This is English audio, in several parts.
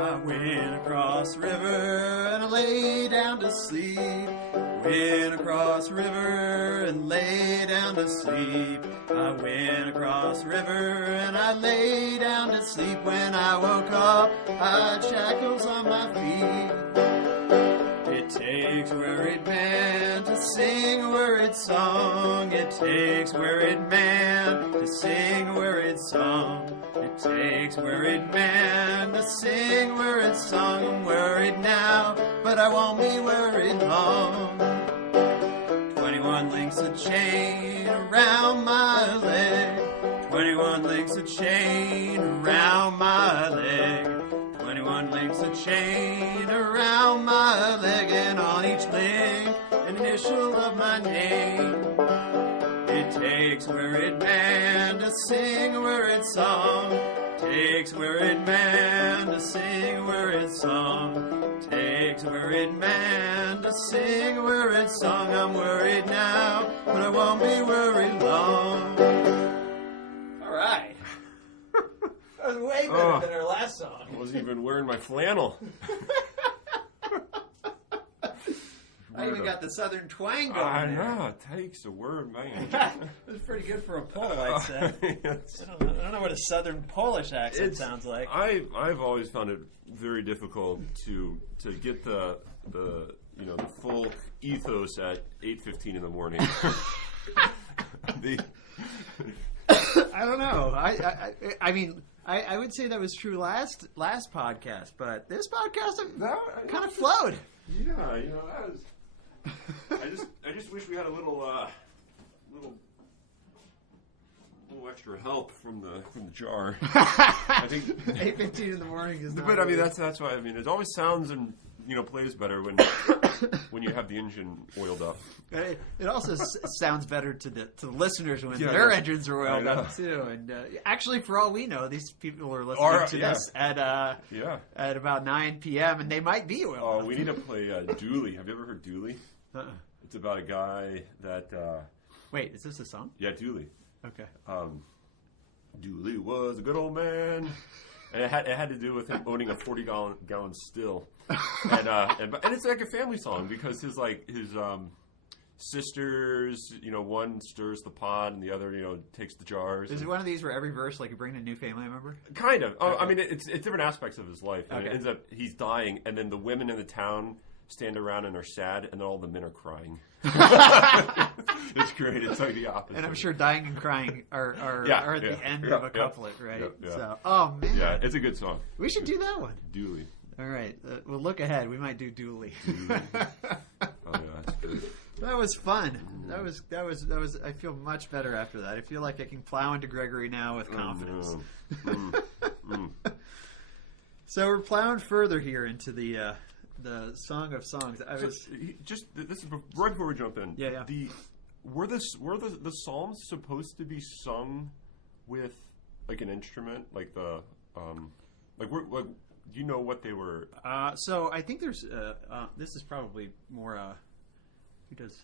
I went across the river and I lay down to sleep. Went across the river and lay down to sleep. I went across the river and I lay down to sleep. When I woke up, I had shackles on my feet. It takes worried man to sing a worried song. It takes worried man to sing a worried song. It takes worried man to sing a worried song. I'm worried now, but I won't be worried long. 21 links of chain around my leg. 21 links of chain around my leg. 21 links of chain around my leg, and on each link an initial of my name. It takes worried man to sing a worried song. Takes worried man to sing a worried song. Takes worried man to sing a worried song. I'm worried now, but I won't be worried long. All right. That was way better than our last song. I wasn't even wearing my flannel. I even got the southern twang going. I know, it takes a word, man. It was pretty good for a Pole, I'd say. I don't know what a southern Polish accent sounds like. I've always found it very difficult to get the folk ethos at 8:15 in the morning. I don't know. I mean, I would say that was true last podcast, but this podcast kind of flowed. Yeah, that was. I just wish we had a little extra help from the jar. I think 8:15 in the morning is. But I mean that's why I mean it always sounds and plays better when you have the engine oiled up. It also sounds better to the listeners when their engines are oiled up too. And actually, for all we know, these people are listening to this at about 9 p.m. and they might be oiled up. Oh, we need to play Dooley. Have you ever heard Dooley? It's about a guy that. Wait, is this a song? Yeah, Dooley. Okay. Dooley was a good old man. And it had to do with him owning a 40-gallon still, and it's like a family song because his sisters, one stirs the pot and the other, takes the jars. Is it one of these where every verse you bring a new family member? Kind of. Okay. I mean, it's different aspects of his life. And okay. It ends up he's dying, and then the women in the town stand around and are sad, and then all the men are crying. It's great. It's like the opposite. And I'm sure dying and crying are at the end of a couplet, right? Yeah. So, oh man, yeah, it's a good song. We should do that one. Dooley. All right, we'll look ahead. We might do Dooley. Oh yeah, that's good. That was fun. That was. I feel much better after that. I feel like I can plow into Gregory now with confidence. So we're plowing further here into the Song of Songs. This is right before we jump in. Yeah. Were the psalms supposed to be sung with like an instrument, like the do you know what they were? So I think there's this is probably more who does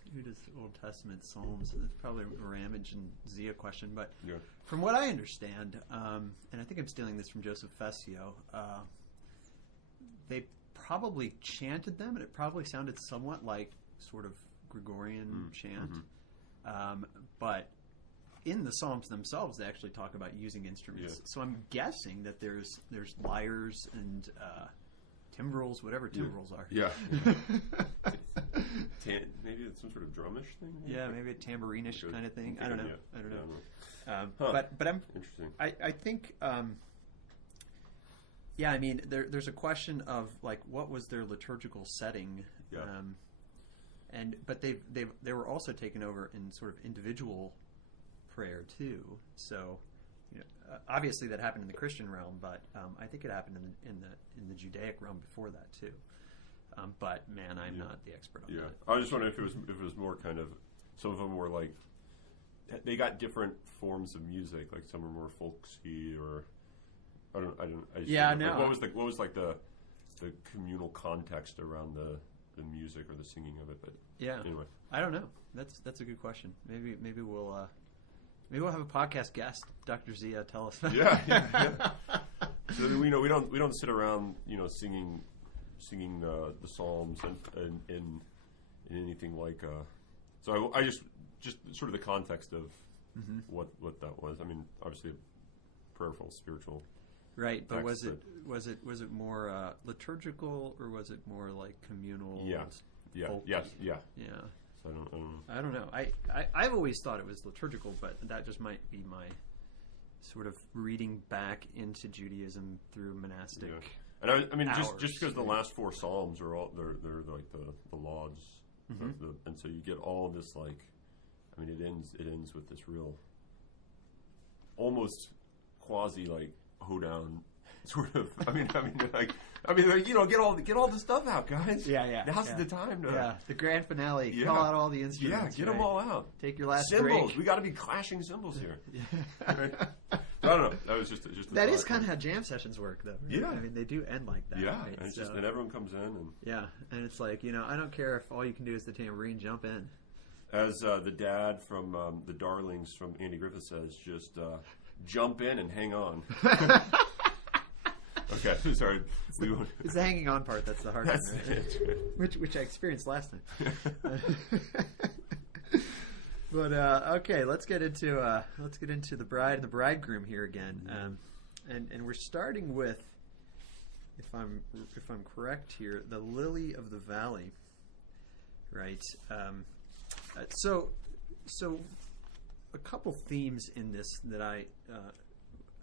Old Testament psalms? It's probably a Ramage and Zia question, but from what I understand, and I think I'm stealing this from Joseph Fessio, they probably chanted them, and it probably sounded somewhat like sort of Gregorian chant. But in the Psalms themselves, they actually talk about using instruments. Yeah. So I'm guessing that there's lyres and timbrels, whatever timbrels are. Yeah. Maybe it's some sort of drumish thing. Yeah, maybe a tambourine-ish kind of thing. I don't know. I don't know. But I'm interesting. I think. Yeah, I mean, there's a question of like what was their liturgical setting, but they were also taken over in sort of individual prayer too. So, obviously that happened in the Christian realm, but I think it happened in the Judaic realm before that too. But man, I'm not the expert on that. I was just wondering if it was more kind of some of them were like they got different forms of music, like some are more folksy or. I don't. No. Like, what was like the communal context around the music or the singing of it? But anyway, I don't know. That's a good question. Maybe we'll have a podcast guest, Dr. Zia, tell us. Yeah. So we don't sit around singing the Psalms and in anything like. So I just sort of the context of what that was. I mean, obviously, a prayerful, spiritual. Right, but was it more liturgical or was it more like communal? Yeah. Yeah. So I don't know. I've always thought it was liturgical, but that just might be my sort of reading back into Judaism through monastic. Yeah. And I mean, hours, just because the last 4 Psalms are all they're like the lauds, and so you get all this like, I mean, it ends with this real, almost quasi like hoedown sort of. I mean, get all the stuff out, guys. Yeah. Now's the time to. The grand finale. Yeah. Call out all the instruments. Yeah, get them all out. Take your last cymbals. break. We got to be clashing cymbals here. Right? I don't know. That was just. That is kind of how jam sessions work, though. Right? Yeah. I mean, they do end like that. Yeah, right? and it's and everyone comes in and. Yeah, and it's like I don't care if all you can do is the tambourine, jump in. As the dad from the Darlings from Andy Griffith says, just jump in and hang on. Okay, sorry. It's the hanging on part that's the hard one, right? Which I experienced last time. But okay, let's get into the bride and the bridegroom here again, and we're starting with, if I'm correct here, the lily of the valley, right? So a couple themes in this that I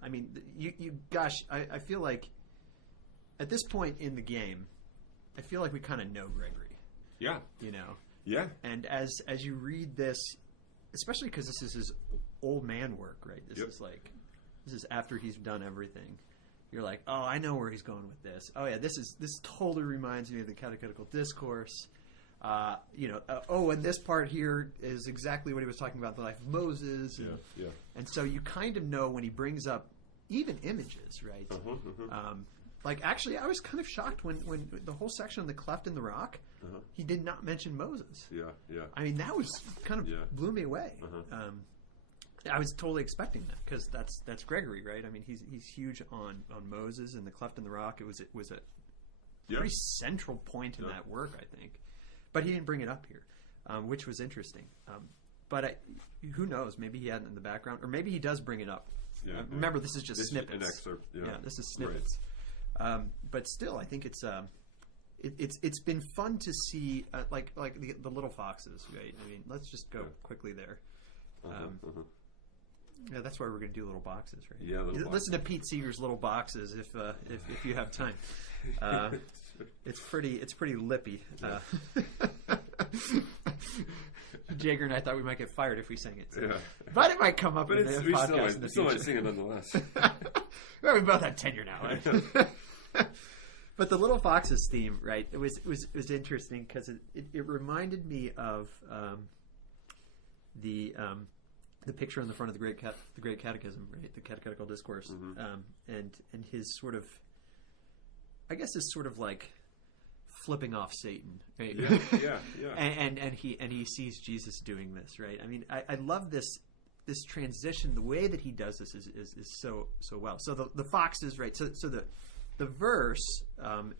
mean, I feel like at this point in the game, I feel like we kind of know Gregory. Yeah. Yeah. And as you read this, especially because this is his old man work, right? This is after he's done everything. You're like, oh, I know where he's going with this. Oh yeah, this totally reminds me of the Catechetical Discourse. And this part here is exactly what he was talking about, the life of Moses. And so you kind of know when he brings up even images, right? Like, actually, I was kind of shocked when the whole section on the cleft in the rock, he did not mention Moses. Yeah. I mean, that was kind of blew me away. I was totally expecting that because that's Gregory, right? I mean, he's huge on Moses and the cleft in the rock. It was a pretty central point in that work, I think. But he didn't bring it up here, which was interesting. But who knows? Maybe he had it in the background, or maybe he does bring it up. Remember, this is just snippets. An excerpt. Yeah, this is snippets. Right. But still, I think it's been fun to see like the little foxes, right? I mean, let's just go quickly there. Yeah, that's why we're going to do little boxes, right? Yeah, listen to Pete Seeger's Little Boxes if you have time. It's pretty lippy. Jagger and I thought we might get fired if we sang it. So. But it might come up in the podcast in the future. We still might sing it nonetheless. Well, we both have tenure now. Right? But the Little Foxes theme, right? It was interesting because it reminded me of the picture on the front of the Great Catechism, right? The Catechetical Discourse, and his sort of, I guess, is sort of like flipping off Satan, right? Yeah. and he sees Jesus doing this, right? I mean, I love this transition. The way that he does this is so well. So the foxes, right? So the verse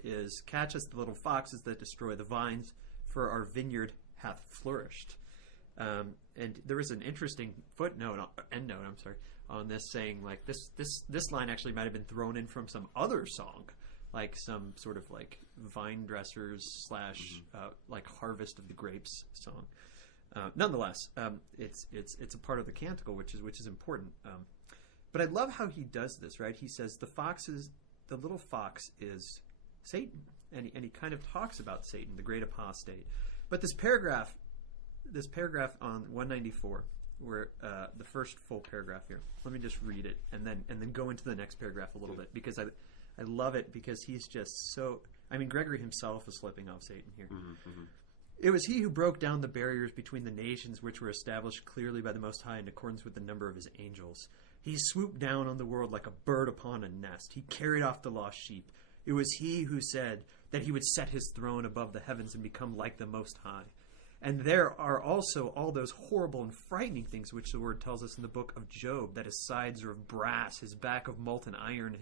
is, "Catch us the little foxes that destroy the vines, for our vineyard hath flourished." And there was an interesting endnote, on this, saying like this line actually might have been thrown in from some other song, like some sort of like vine dressers / like harvest of the grapes song. Nonetheless, it's a part of the canticle, which is important. But I love how he does this, right? He says the little fox is Satan, and he kind of talks about Satan, the great apostate. But this paragraph on 194, where the first full paragraph here. Let me just read it and then go into the next paragraph a little bit, because I love it, because he's just so. I mean, Gregory himself is slipping off Satan here. It was he who broke down the barriers between the nations, which were established clearly by the Most High in accordance with the number of his angels. He swooped down on the world like a bird upon a nest. He carried off the lost sheep. It was he who said that he would set his throne above the heavens and become like the Most High. And there are also all those horrible and frightening things which the word tells us in the book of Job, that his sides are of brass, his back of molten iron,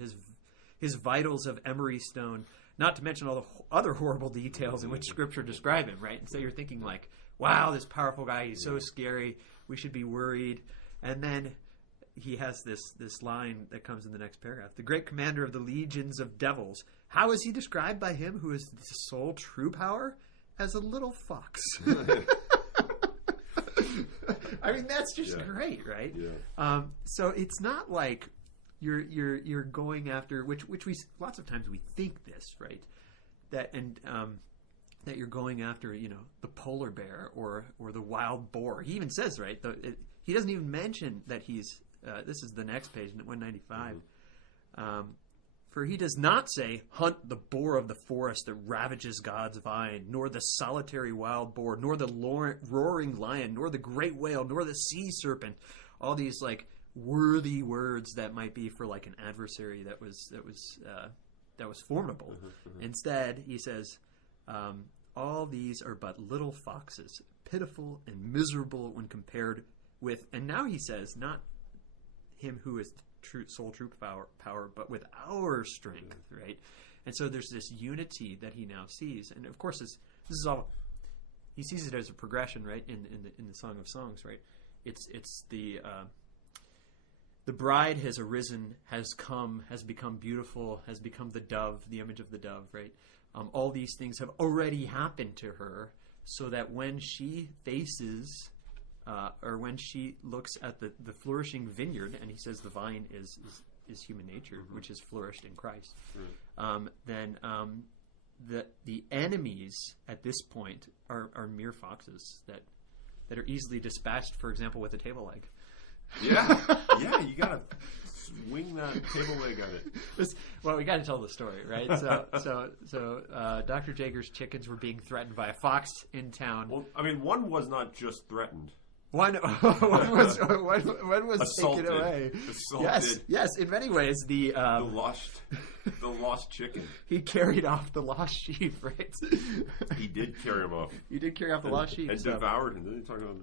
his vitals of emery stone, not to mention all the other horrible details in which Scripture describe him, right? And so you're thinking like, wow, this powerful guy, he's so scary, we should be worried. And then he has this line that comes in the next paragraph. The great commander of the legions of devils. How is he described by him who is the sole true power? As a little fox. I mean, that's just great, right? Yeah. So it's not like you're going after which we lots of times we think this, right? That you're going after, the polar bear or the wild boar. He even says, right? He doesn't even mention that he's. This is the next page, 195. For he does not say, hunt the boar of the forest that ravages God's vine, nor the solitary wild boar, nor the roaring lion, nor the great whale, nor the sea serpent. All these like worthy words that might be for like an adversary that was formidable. Instead, he says, all these are but little foxes, pitiful and miserable when compared with. And now he says, not him who is sole true power, but with our strength, right? And so there's this unity that he now sees, and of course this is all he sees it as a progression, right? In the Song of Songs, right? It's the bride has arisen, has come, has become beautiful, has become the dove, the image of the dove, right? All these things have already happened to her, so that when she faces. Or when she looks at the flourishing vineyard, and he says the vine is human nature, which has flourished in Christ, then the enemies at this point are mere foxes that are easily dispatched, for example, with a table leg. Yeah, you gotta swing that table leg at it. Well, we got to tell the story, right? So Dr. Jager's chickens were being threatened by a fox in town. Well, I mean, one was not just threatened. One was Assaulted. taken away. Assaulted. Yes. In many ways, the lost chicken. He carried off the lost sheep, right? He did carry him off. He did carry off the lost sheep and devoured him. Then he talked about.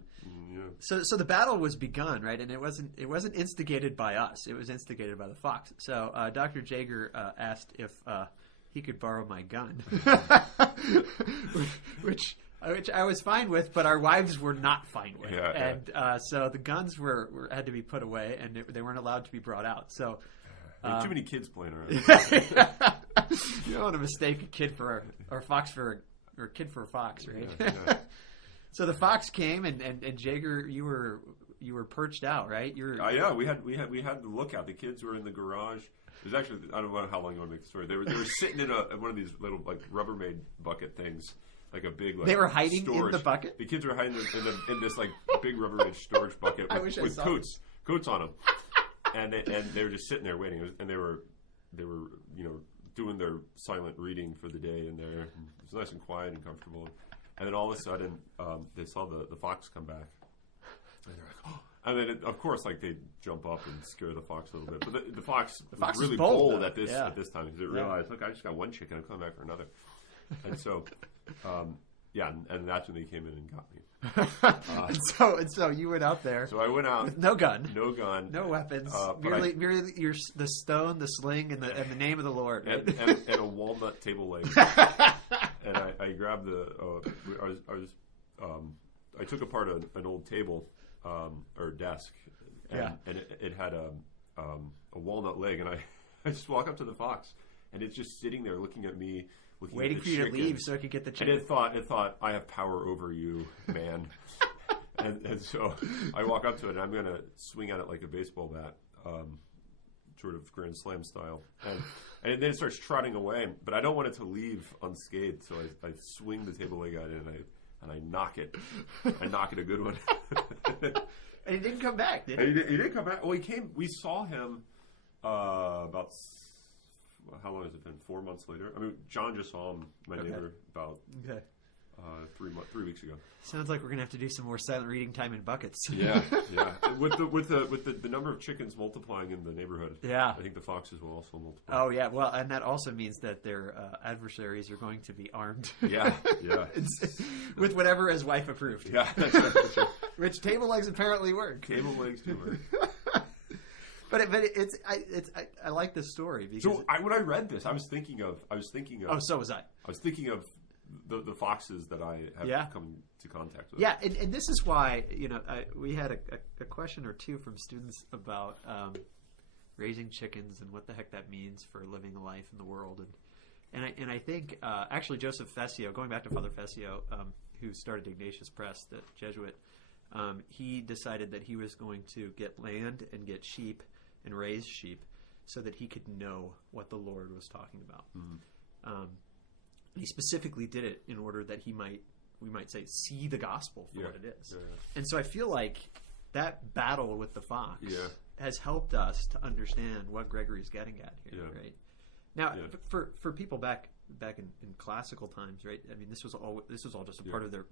So the battle was begun, right? And it wasn't instigated by us. It was instigated by the fox. So Dr. Jager asked if he could borrow my gun, which I was fine with, but our wives were not fine with. So the guns had to be put away, and they weren't allowed to be brought out. So too many kids playing around. You don't want to mistake a kid for or a kid for a fox, right? Yeah. So the fox came, and Jager, you were perched out, right? Yeah, we had the lookout. The kids were in the garage. It was actually, I don't know how long you want to make the story. They were sitting in one of these little like Rubbermaid bucket things. Like a big, like, they were hiding storage. in the bucket. The kids were hiding in this like big Rubbermaid storage bucket with coats on them, and they were just sitting there waiting. And they were doing their silent reading for the day, and it was nice and quiet and comfortable. And then all of a sudden, they saw the fox come back, and they're like, oh. And then of course, like they jump up and scare the fox a little bit. But the fox was really bold at this time because it realized, look, I just got one chicken, I'm coming back for another. And so, and that's when they came in and got me. And so you went out there. So I went out with no gun, no weapons, merely the stone, the sling, and the name of the Lord, right? and a walnut table leg. And I grabbed I took apart an old table or desk, and it had a walnut leg, and I just walk up to the fox, and it's just sitting there looking at me. Waiting for you to leave so I could get the chicken. And it thought, I have power over you, man. and so I walk up to it, and I'm going to swing at it like a baseball bat, sort of Grand Slam style. And then it starts trotting away, but I don't want it to leave unscathed, so I swing the table leg at it, and I knock it. I knock it a good one. And he didn't come back, did he? He didn't come back. Well, he came. We saw him about... How long has it been? 4 months later. I mean, John just saw him, my neighbor, about 3 weeks ago. Sounds like we're gonna have to do some more silent reading time in buckets. Yeah. With the number of chickens multiplying in the neighborhood. Yeah. I think the foxes will also multiply. Oh yeah. Well, and that also means that their adversaries are going to be armed. Yeah. With whatever his wife approved. Yeah. That's right. Which table legs apparently work. Table legs do work. I like this story because So when I read this, I was thinking of. oh, so was I. I was thinking of the foxes that I have come to contact with. Yeah, and this is why we had a question or two from students about raising chickens and what the heck that means for living a life in the world, and I think actually Joseph Fessio, going back to Father Fessio, who started Ignatius Press, the Jesuit, he decided that he was going to get land and get sheep and raise sheep so that he could know what the Lord was talking about. Mm-hmm. He specifically did it in order that we might say, see the gospel for what it is. Yeah. And so I feel like that battle with the fox has helped us to understand what Gregory's getting at here, right? Now, for people back in classical times, right? I mean, this was all just a part of the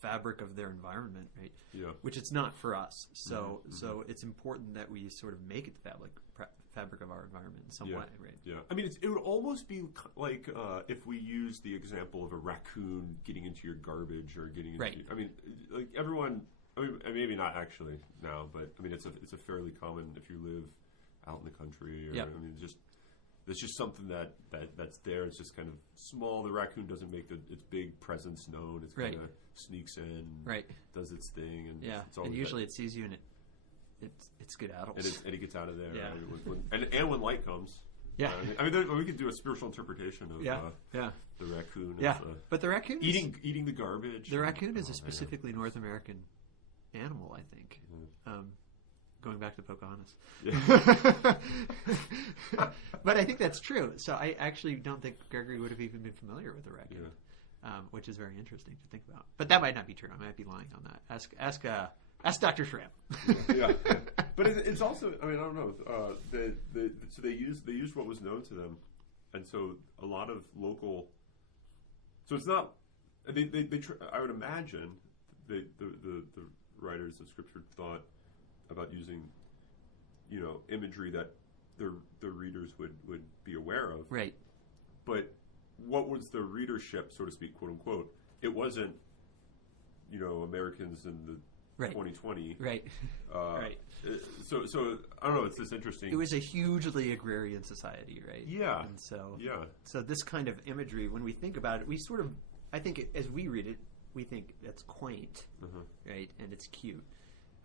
fabric of their environment, right? Yeah. Which it's not for us. So so it's important that we sort of make it the fabric of our environment in some way, right? Yeah. I mean, it would almost be like if we use the example of a raccoon getting into your garbage or getting into. I mean, like everyone. I mean, maybe not actually now, but I mean, it's a fairly common if you live out in the country. Or, I mean, it's just something that's there. It's just kind of small. The raccoon doesn't make its big presence known. It's kind of sneaks in, does its thing, and it's and usually it sees you and it skedaddles. And it gets out of there. Right? And when light comes. Yeah, I mean, we could do a spiritual interpretation of the raccoon. Yeah, but the raccoon eating the garbage. The raccoon is a specifically North American animal, I think. Going back to Pocahontas. Yeah. But I think that's true. So I actually don't think Gregory would have even been familiar with the raccoon, which is very interesting to think about. But that might not be true. I might be lying on that. Ask Dr. Schramm. But it's also, I mean, I don't know. So they used what was known to them, and so a lot of local. So it's not. I would imagine the writers of Scripture thought about using, imagery that the readers would be aware of. Right. But what was the readership, so to speak, quote unquote? It wasn't, Americans in the 2020. Right. Right. So I don't know. It's this interesting. It was a hugely agrarian society, right? Yeah. And so this kind of imagery, when we think about it, we sort of, I think, as we read it, we think that's quaint, right? And it's cute,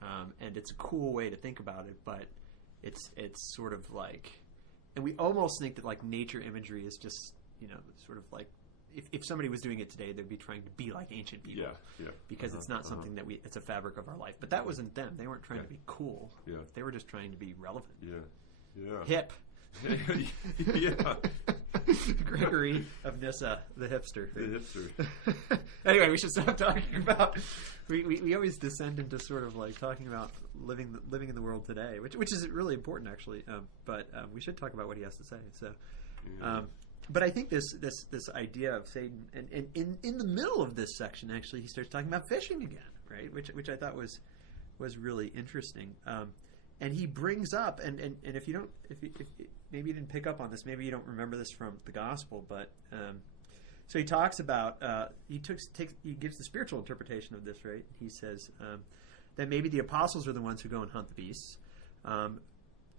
and it's a cool way to think about it. But it's sort of like, and we almost think that like nature imagery is just sort of like. If somebody was doing it today, they'd be trying to be like ancient people. Because it's not something that it's a fabric of our life. But that wasn't them. They weren't trying to be cool. Yeah. They were just trying to be relevant. Hip. Gregory of Nyssa, the hipster. Anyway, we should stop talking about. We always descend into sort of like talking about living in the world today, which is really important actually. But we should talk about what he has to say. So. But I think this idea of Satan, and in the middle of this section, actually, he starts talking about fishing again, right? Which I thought was really interesting. And he brings up, and if maybe you didn't pick up on this, maybe you don't remember this from the gospel, but so he talks about he gives the spiritual interpretation of this, right? He says that maybe the apostles are the ones who go and hunt the beasts.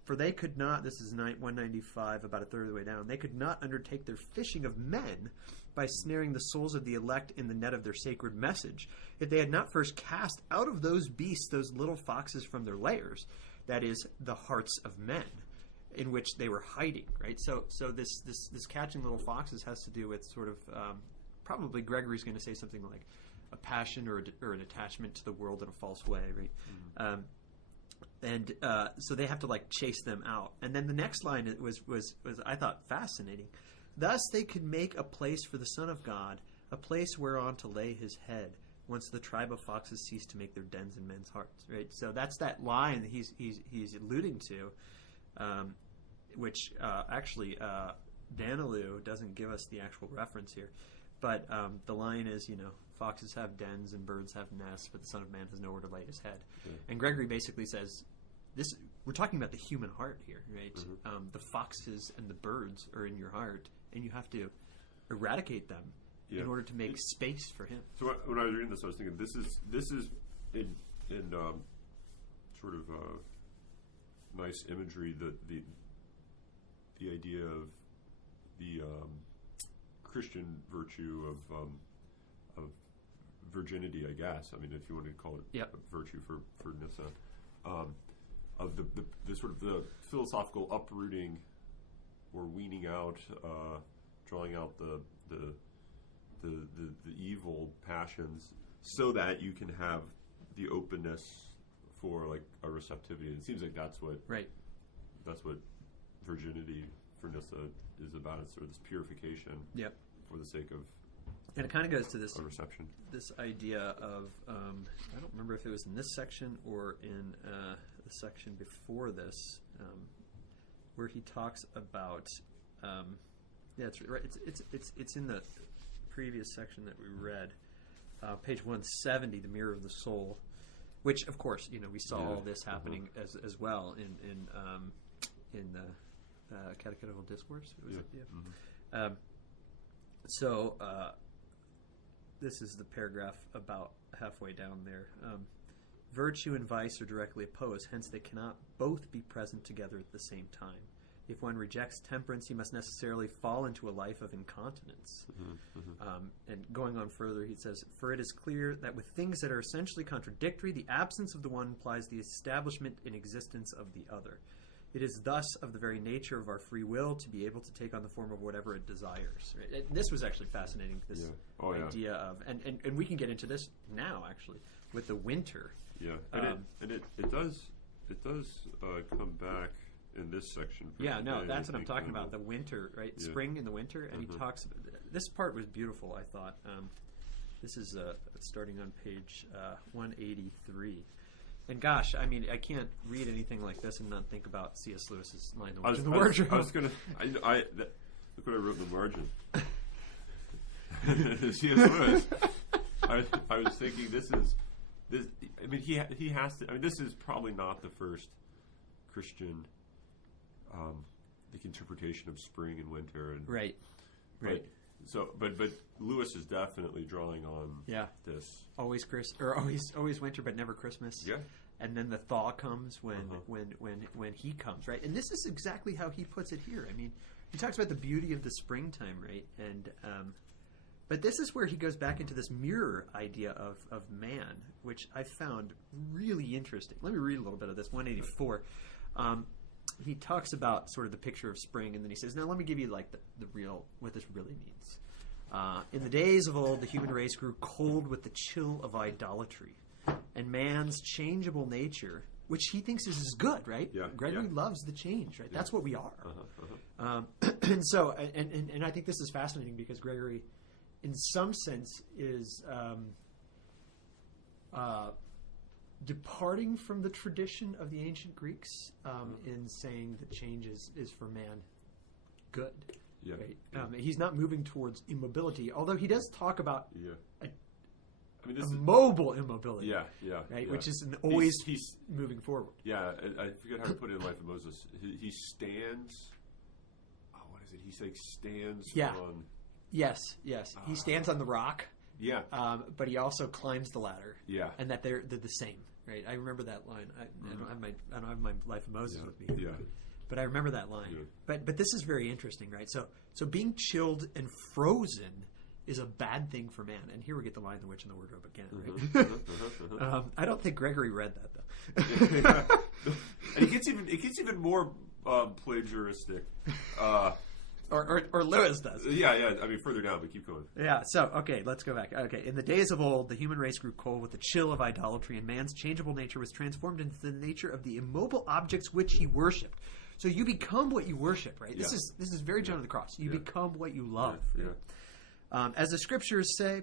For they could not, this is 195, about a third of the way down, they could not undertake their fishing of men by snaring the souls of the elect in the net of their sacred message, if they had not first cast out of those beasts those little foxes from their lairs, that is, the hearts of men, in which they were hiding, right? So this catching little foxes has to do with sort of, probably Gregory's going to say something like a passion or an attachment to the world in a false way, right? Mm-hmm. And so they have to like chase them out. And then the next line was I thought fascinating. Thus they could make a place for the Son of God, a place whereon to lay his head, once the tribe of foxes cease to make their dens in men's hearts. Right. So that's that line that he's alluding to, which actually Danilou doesn't give us the actual reference here, but the line is foxes have dens and birds have nests, but the Son of Man has nowhere to lay his head. Yeah. And Gregory basically says, we're talking about the human heart here, right? Mm-hmm. The foxes and the birds are in your heart, and you have to eradicate them in order to make space for him. So when I was reading this, I was thinking this is in sort of nice imagery that the idea of the Christian virtue of virginity, I guess. I mean, if you wanted to call it Yep. a virtue for Nyssa, of the sort of the philosophical uprooting or weaning out, drawing out the evil passions, so that you can have the openness for like a receptivity. And it seems like that's what virginity for Nyssa is about. It's sort of this purification Yep. for the sake of And it kind of goes to this a reception. this idea of I don't remember if it was in this section or in the section before this, where he talks about it's right. It's in the previous section that we read, page 170, the mirror of the soul, which of course we saw all this happening as well in the Catechetical Discourse. Was it? Yeah. So this is the paragraph about halfway down there. Virtue and vice are directly opposed, hence they cannot both be present together at the same time. If one rejects temperance, he must necessarily fall into a life of incontinence. And going on further, he says, for it is clear that with things that are essentially contradictory, the absence of the one implies the establishment in existence of the other. It is thus of the very nature of our free will to be able to take on the form of whatever it desires. Right? This was actually fascinating, this idea of, and we can get into this now, actually, with the winter. Yeah, and it does come back in this section. Yeah, no, that's what I'm talking about. The winter, right? Yeah. Spring and the winter, and he talks. This part was beautiful, I thought. This is starting on page 183. And gosh, I mean, I can't read anything like this and not think about C.S. Lewis's line The Witch in the Wardrobe. I was gonna. Look what I wrote in the margin. C.S. Lewis. I was thinking this. I mean, he has to. I mean, this is probably not the first Christian interpretation of spring and winter, and right. But Lewis is definitely drawing on this. Always always winter, but never Christmas. Yeah. And then the thaw comes when he comes, right? And this is exactly how he puts it here. I mean, he talks about the beauty of the springtime, right? And but this is where he goes back into this mirror idea of man, which I found really interesting. Let me read a little bit of this. 184. He talks about sort of the picture of spring, and then he says, now let me give you like the real, what this really means. In the days of old, the human race grew cold with the chill of idolatry, and man's changeable nature, which he thinks is good, right? Yeah, Gregory loves the change, right? Yeah. That's what we are. And so, and I think this is fascinating because Gregory, in some sense, is departing from the tradition of the ancient Greeks in saying that change is for man good. Yeah. Right? He's not moving towards immobility, although he does talk about mobile immobility. Yeah. Right, yeah. which is always he's moving forward. Yeah, I forget how to put it in Life of Moses. He stands. Oh, what is it? He like stands on. Yes. He stands on the rock. Yeah. But he also climbs the ladder. Yeah. And that they're the same. Right. I remember that line. I don't have my Life of Moses with me. Yeah. But I remember that line. Yeah. But this is very interesting, right? So being chilled and frozen is a bad thing for man. And here we get the line The Witch in the Wardrobe again, right? I don't think Gregory read that though. And it gets even more plagiaristic. Or Lewis does. Yeah. I mean, further down, but keep going. Yeah, so, okay, let's go back. Okay, in the days of old, the human race grew cold with the chill of idolatry, and man's changeable nature was transformed into the nature of the immobile objects which he worshipped. So you become what you worship, right? Yeah. This is very John of the Cross. You become what you love. Yeah. As the scriptures say,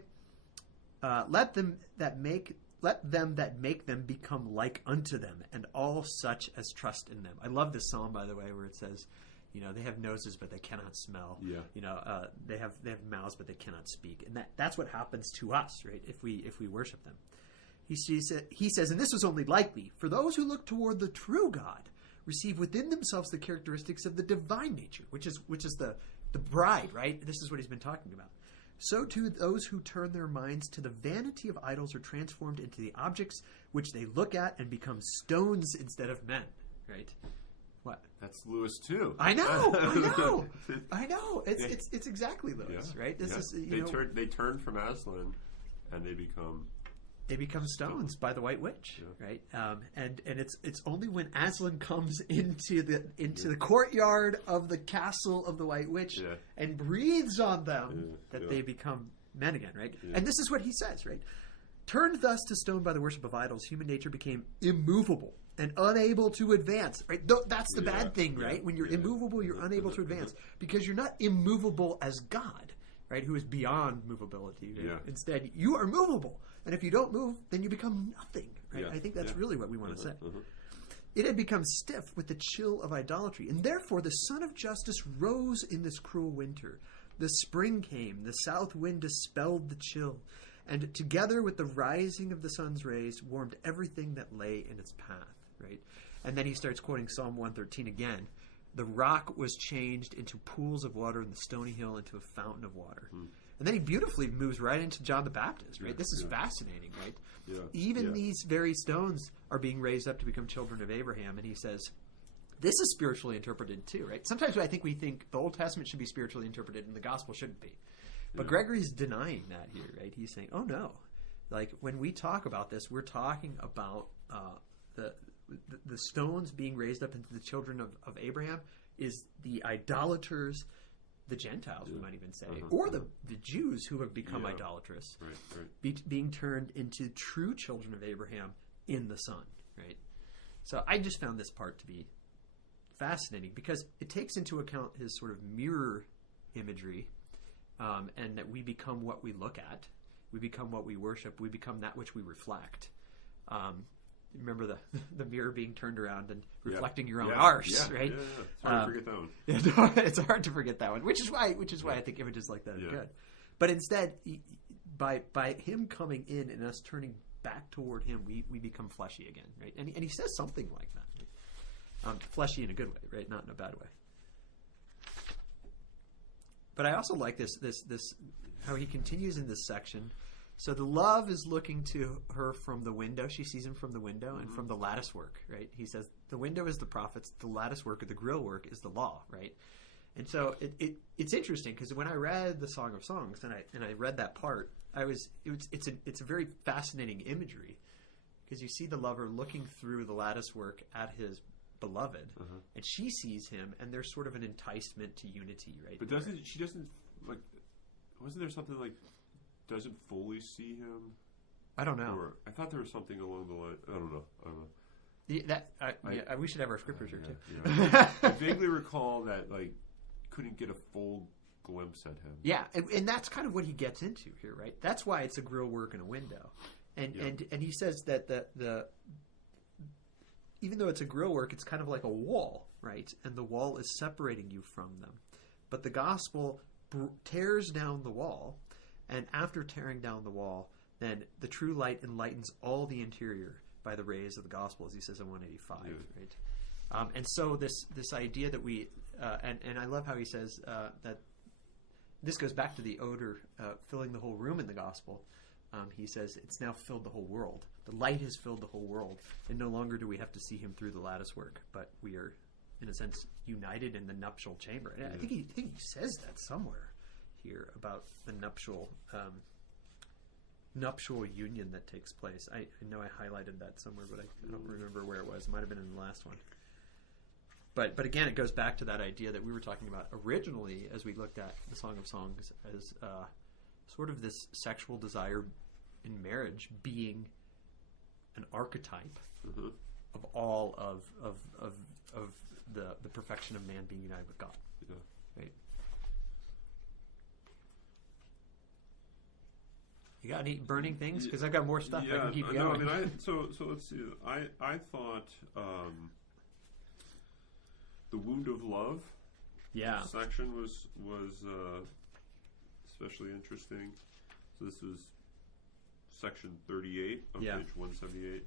let them that make them become like unto them, and all such as trust in them. I love this psalm, by the way, where it says, they have noses, but they cannot smell. Yeah. They have mouths, but they cannot speak, and that's what happens to us, right? If we worship them, he says, and this was only likely for those who look toward the true God, receive within themselves the characteristics of the divine nature, which is the bride, right? This is what he's been talking about. So too, those who turn their minds to the vanity of idols are transformed into the objects which they look at and become stones instead of men. right? What? That's Lewis too. I know. It's exactly Lewis, right? This is they turn from Aslan, and they become stones by the White Witch, right? And it's only when Aslan comes into the courtyard of the castle of the White Witch and breathes on them that they become men again, right? And this is what he says, right? Turned thus to stone by the worship of idols, human nature became immovable and unable to advance, right? That's the bad thing, right? When you're immovable, you're unable to advance because you're not immovable as God, right? Who is beyond movability. Right? Yeah. Instead, you are movable. And if you don't move, then you become nothing, right? I think that's really what we want to say. It had become stiff with the chill of idolatry, and therefore the sun of justice rose in this cruel winter. The spring came, the south wind dispelled the chill, and together with the rising of the sun's rays warmed everything that lay in its path, right? And then he starts quoting Psalm 113 again. The rock was changed into pools of water and the stony hill into a fountain of water. And then he beautifully moves right into John the Baptist, right? This is fascinating, right? Even these very stones are being raised up to become children of Abraham. And he says, this is spiritually interpreted too, right? Sometimes I think we think the Old Testament should be spiritually interpreted and the gospel shouldn't be. But Gregory's denying that here, right? He's saying, oh no. Like when we talk about this, we're talking about the stones being raised up into the children of Abraham is the idolaters, the Gentiles, we might even say, or the Jews who have become idolatrous, being turned into true children of Abraham in the Son, right? So I just found this part to be fascinating because it takes into account his sort of mirror imagery, and that we become what we look at, we become what we worship, we become that which we reflect. Remember the mirror being turned around and reflecting your own arse, right? It's hard to forget that one. It's hard to forget that one, which is why I think images like that are good. But instead, by him coming in and us turning back toward him, we become fleshy again, right? And he says something like that, right? Fleshy in a good way, right? Not in a bad way. But I also like this how he continues in this section. So the love is looking to her from the window. She sees him from the window and from the lattice work, right? He says the window is the prophets, the lattice work or the grill work is the law, right? And so it's interesting because when I read the Song of Songs and I read that part, it's a very fascinating imagery because you see the lover looking through the lattice work at his beloved, and she sees him, and there's sort of an enticement to unity, right? But she doesn't like? Wasn't there something like? Doesn't fully see him? I don't know. Or I thought there was something along the line. I don't know. We should have our scriptures here too. Yeah. I vaguely recall that couldn't get a full glimpse at him. Yeah, and that's kind of what he gets into here, right? That's why it's a grill work in a window, and he says that the even though it's a grill work, it's kind of like a wall, right? And the wall is separating you from them, but the gospel tears down the wall. And after tearing down the wall, then the true light enlightens all the interior by the rays of the gospel, as he says in 185, right? And so this idea that we and I love how he says that this goes back to the odor filling the whole room in the gospel. He says it's now filled the whole world. The light has filled the whole world, and no longer do we have to see him through the lattice work, but we are, in a sense, united in the nuptial chamber. And I think he says that somewhere here about the nuptial union that takes place. I know I highlighted that somewhere, but I don't remember where it was. It might have been in the last one. But again, it goes back to that idea that we were talking about originally as we looked at the Song of Songs as sort of this sexual desire in marriage being an archetype of all of the perfection of man being united with God. Right? You got any burning things? Because I've got more stuff I can keep going. No, I mean, so let's see. I thought the wound of love section was especially interesting. So this was section 38 of page 178,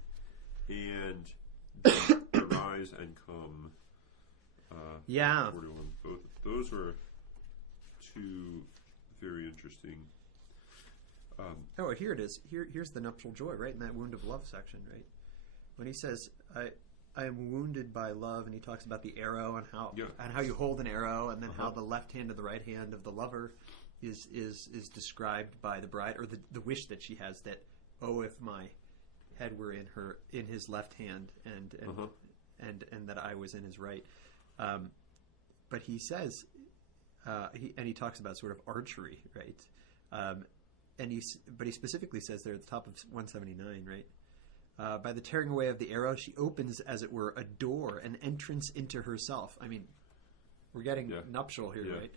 and arise and come. 41. Those were two very interesting. Here it is. Here's the nuptial joy, right in that wound of love section, right? When he says, I am wounded by love, and he talks about the arrow and Yeah. how you hold an arrow, and then how the left hand and the right hand of the lover is described by the bride, or the wish that she has that, oh, if my head were in his left hand, and that I was in his right. But he says, he talks about sort of archery, right? But he specifically says there at the top of 179, right? By the tearing away of the arrow, she opens, as it were, a door, an entrance into herself. I mean, we're getting nuptial here, right?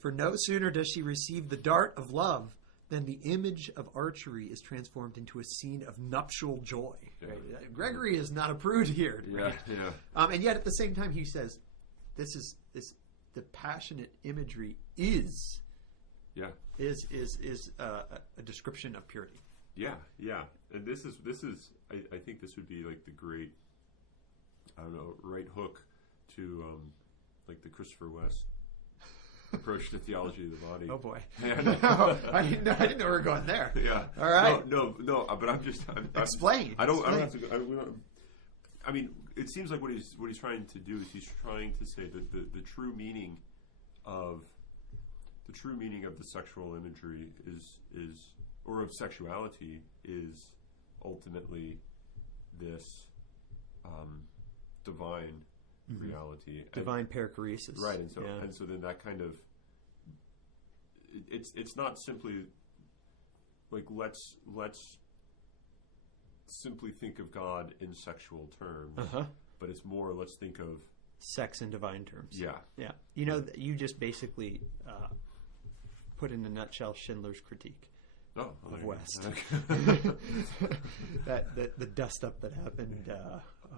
For no sooner does she receive the dart of love than the image of archery is transformed into a scene of nuptial joy. Right? Gregory is not a prude here. Right? And yet, at the same time, he says, "This the passionate imagery is a description of purity." Yeah, and this is. I think this would be like the great, I don't know, right hook to like the Christopher West approach to theology of the body. Oh boy! No, I didn't know we were going there. Yeah. All right. No. But I'm Explain. I don't have to. I mean, it seems like what he's trying to do is he's trying to say that the true meaning of the sexual imagery is or of sexuality is ultimately this divine reality, divine perichoresis, right? And so then that kind of it's not simply like let's simply think of God in sexual terms, but it's more let's think of sex in divine terms. Yeah. You know, you just basically put in a nutshell Schindler's critique. Of West. that the dust up that happened.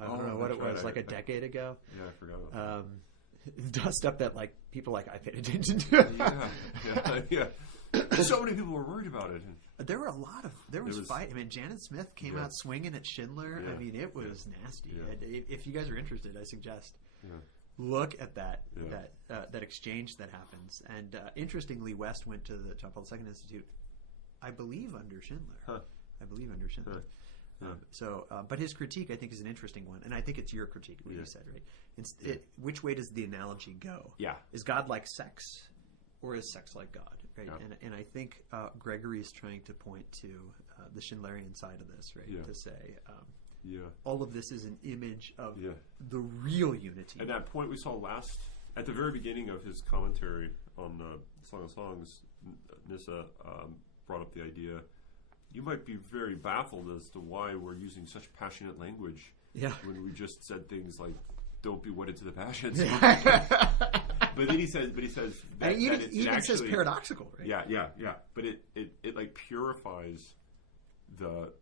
I don't know what it was, like a decade ago. Yeah, I forgot about that. Dust up that like people like I paid attention to. Yeah. So many people were worried about it. There were there was fight. I mean, Janet Smith came out swinging at Schindler. Yeah. I mean, it was nasty. Yeah. If you guys are interested, I suggest look at that exchange that happens. And interestingly, West went to the John Paul II Institute, I believe, under Schindler. But his critique, I think, is an interesting one, and I think it's your critique, what you said, right? Which way does the analogy go? Yeah. Is God like sex, or is sex like God? Right. Yeah. And I think Gregory is trying to point to the Schindlerian side of this, right? Yeah. To say, all of this is an image of the real unity. And that point we saw at the very beginning of his commentary on Song of Songs, Nyssa brought up the idea, you might be very baffled as to why we're using such passionate language when we just said things like, don't be wedded to the passions. But then he says that he it even actually says paradoxical, right? Yeah. But it like purifies the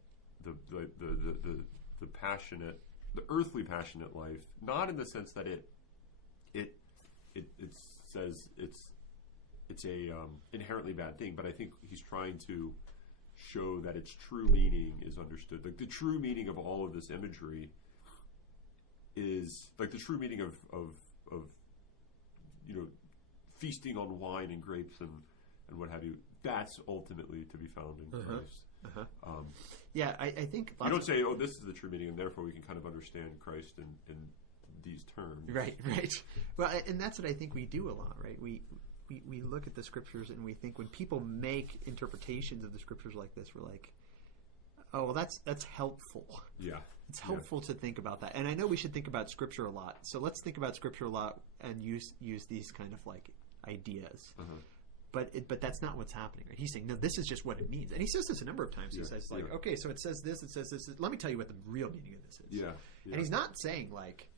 passionate, the earthly passionate life, not in the sense that it says it's a inherently bad thing, but I think he's trying to show that its true meaning is understood. Like the true meaning of all of this imagery is like the true meaning of feasting on wine and grapes and what have you. That's ultimately to be found in Christ. I think you don't say, "Oh, this is the true meaning," and therefore we can kind of understand Christ in these terms. Right. Well, and that's what I think we do a lot, right? We look at the scriptures and we think when people make interpretations of the scriptures like this, we're like, oh, well, that's helpful. Yeah. It's helpful to think about that. And I know we should think about scripture a lot. So let's think about scripture a lot and use these kind of like ideas. But that's not what's happening. Right? He's saying, no, this is just what it means. And he says this a number of times. He says like, okay, so it says this. Let me tell you what the real meaning of this is. Yeah. And he's not saying like,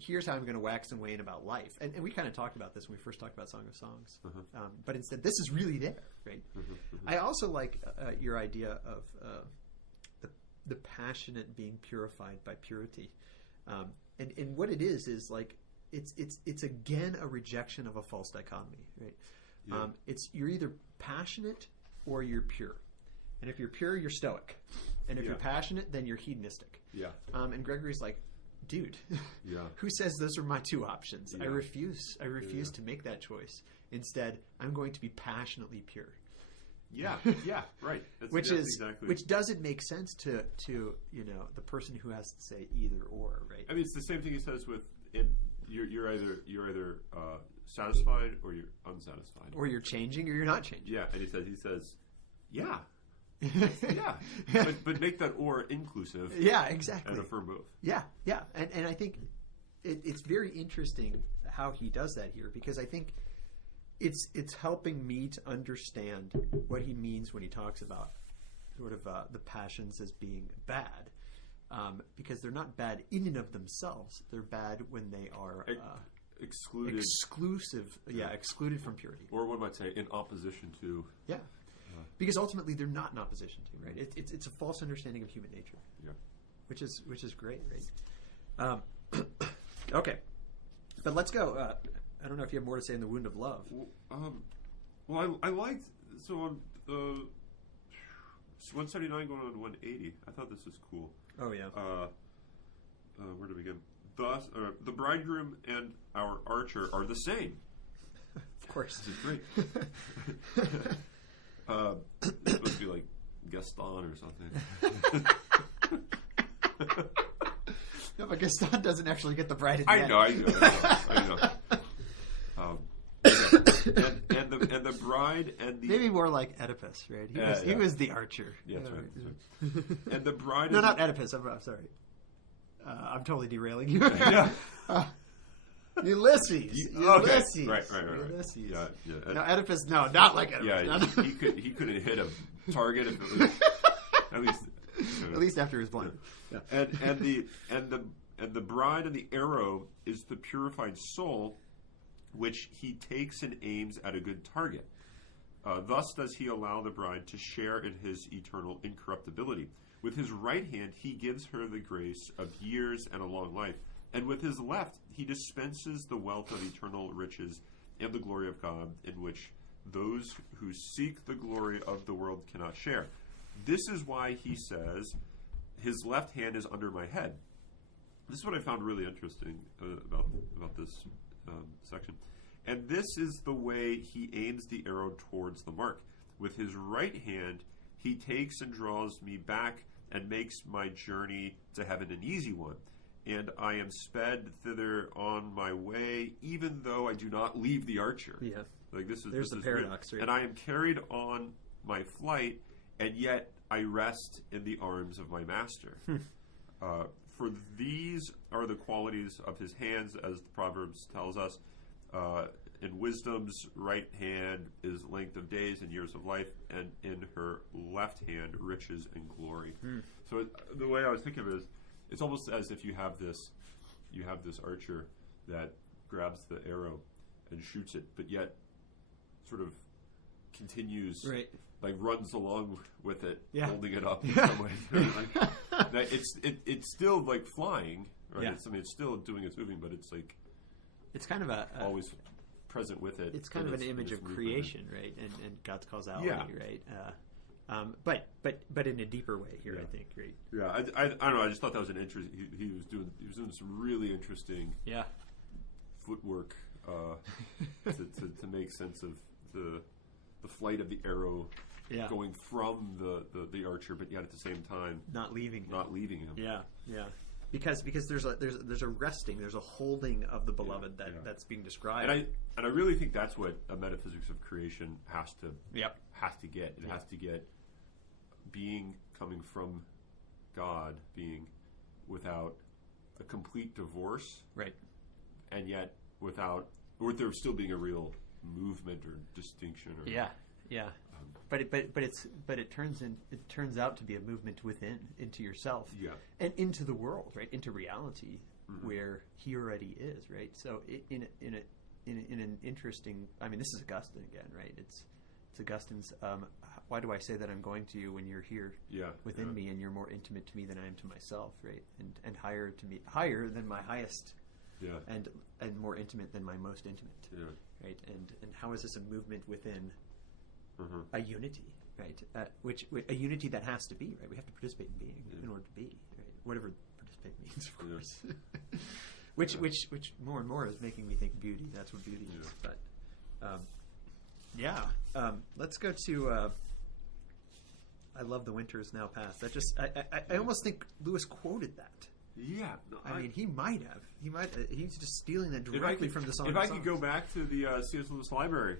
here's how I'm going to wax and wane about life. And we kind of talked about this when we first talked about Song of Songs. But instead, this is really there, right? I also like your idea of the passionate being purified by purity. And what it is like, it's again a rejection of a false dichotomy, right? Yeah. You're either passionate or you're pure. And if you're pure, you're stoic. And if you're passionate, then you're hedonistic. Yeah. And Gregory's like, dude, who says those are my two options? Yeah. I refuse to make that choice. Instead, I'm going to be passionately pure. Yeah, right. Which that's exactly. which doesn't make sense to the person who has to say either or, right? I mean, it's the same thing he says with it. You're either satisfied or you're unsatisfied, Or you're changing or you're not changing. Yeah, and he says, yeah, yeah, but make that or inclusive. Yeah, exactly. And affirm both. Yeah, and I think it's very interesting how he does that here, because I think it's helping me to understand what he means when he talks about sort of the passions as being bad, because they're not bad in and of themselves. They're bad when they are excluded, excluded from purity, or one might say in opposition to. Yeah, because ultimately they're not in opposition to, right? It's a false understanding of human nature. Yeah, which is great, right? Okay, but let's go. I don't know if you have more to say in the wound of love. Well, I liked on 179 going on 180. I thought this was cool. Oh yeah. Where do we begin? Thus, the bridegroom and our archer are the same. Of course, this is great. It's supposed to be like Gaston or something. No, but Gaston doesn't actually get the bride at the end. I know. And the bride and the maybe more like Oedipus, right? He was the archer. Yeah, that's right. And the bride. No, not Oedipus. I'm sorry. I'm totally derailing you. Yeah. Ulysses. Okay. Right. Ulysses. Yeah. No, Oedipus. No, not like Oedipus. Yeah, he couldn't hit a target if it was at least after he was blind. Yeah. And the bride and the arrow is the purified soul, which he takes and aims at a good target. Thus does he allow the bride to share in his eternal incorruptibility. With his right hand he gives her the grace of years and a long life, and with his left he dispenses the wealth of eternal riches and the glory of God, in which those who seek the glory of the world cannot share. This is why he says, his left hand is under my head. This is what I found really interesting about this section. And this is the way he aims the arrow towards the mark. With his right hand, he takes and draws me back and makes my journey to heaven an easy one. And I am sped thither on my way, even though I do not leave the archer. Yeah. Like this There's the paradox, right? And I am carried on my flight, and yet I rest in the arms of my master. For these are the qualities of his hands, as the Proverbs tells us. In wisdom's right hand is length of days and years of life, and in her left hand riches and glory. So the way I was thinking of it is, it's almost as if you have this archer that grabs the arrow and shoots it, but yet sort of continues, right, like runs along with it, holding it up in Yeah. some way. Now, it's still like flying, right? Yeah. It's still doing its moving, but it's like it's kind of always present with it. It's kind of an image of creation, right? And God's causality, right? But in a deeper way here, I think, right? Yeah, I don't know. I just thought that was an interesting. He was doing some really interesting footwork to make sense of the flight of the arrow going from the archer, but yet at the same time not leaving him. Yeah. Because there's a resting, there's a holding of the beloved that's being described, and I really think that's what a metaphysics of creation has to get. It has to get being coming from God, being without a complete divorce, right? And yet without, or there still being a real movement or distinction, or But it turns out to be a movement within, into yourself, and into the world, right? Into reality, where he already is, right? So in an interesting, I mean, this is Augustine again, right? It's Augustine's. Why do I say that I'm going to you when you're here within me, and you're more intimate to me than I am to myself, right? And higher than my highest, and more intimate than my most intimate, right? And how is this a movement within? A unity, right? Which a unity that has to be, right? We have to participate in being in order to be, right? Whatever participate means, of course. which more and more is making me think beauty. That's what beauty is. But let's go to I love the winter is now past. That just I almost think Lewis quoted that. Yeah, no, I mean, he might have. He's just stealing that directly from the Song If of I Songs. could go back to the C.S. Lewis library,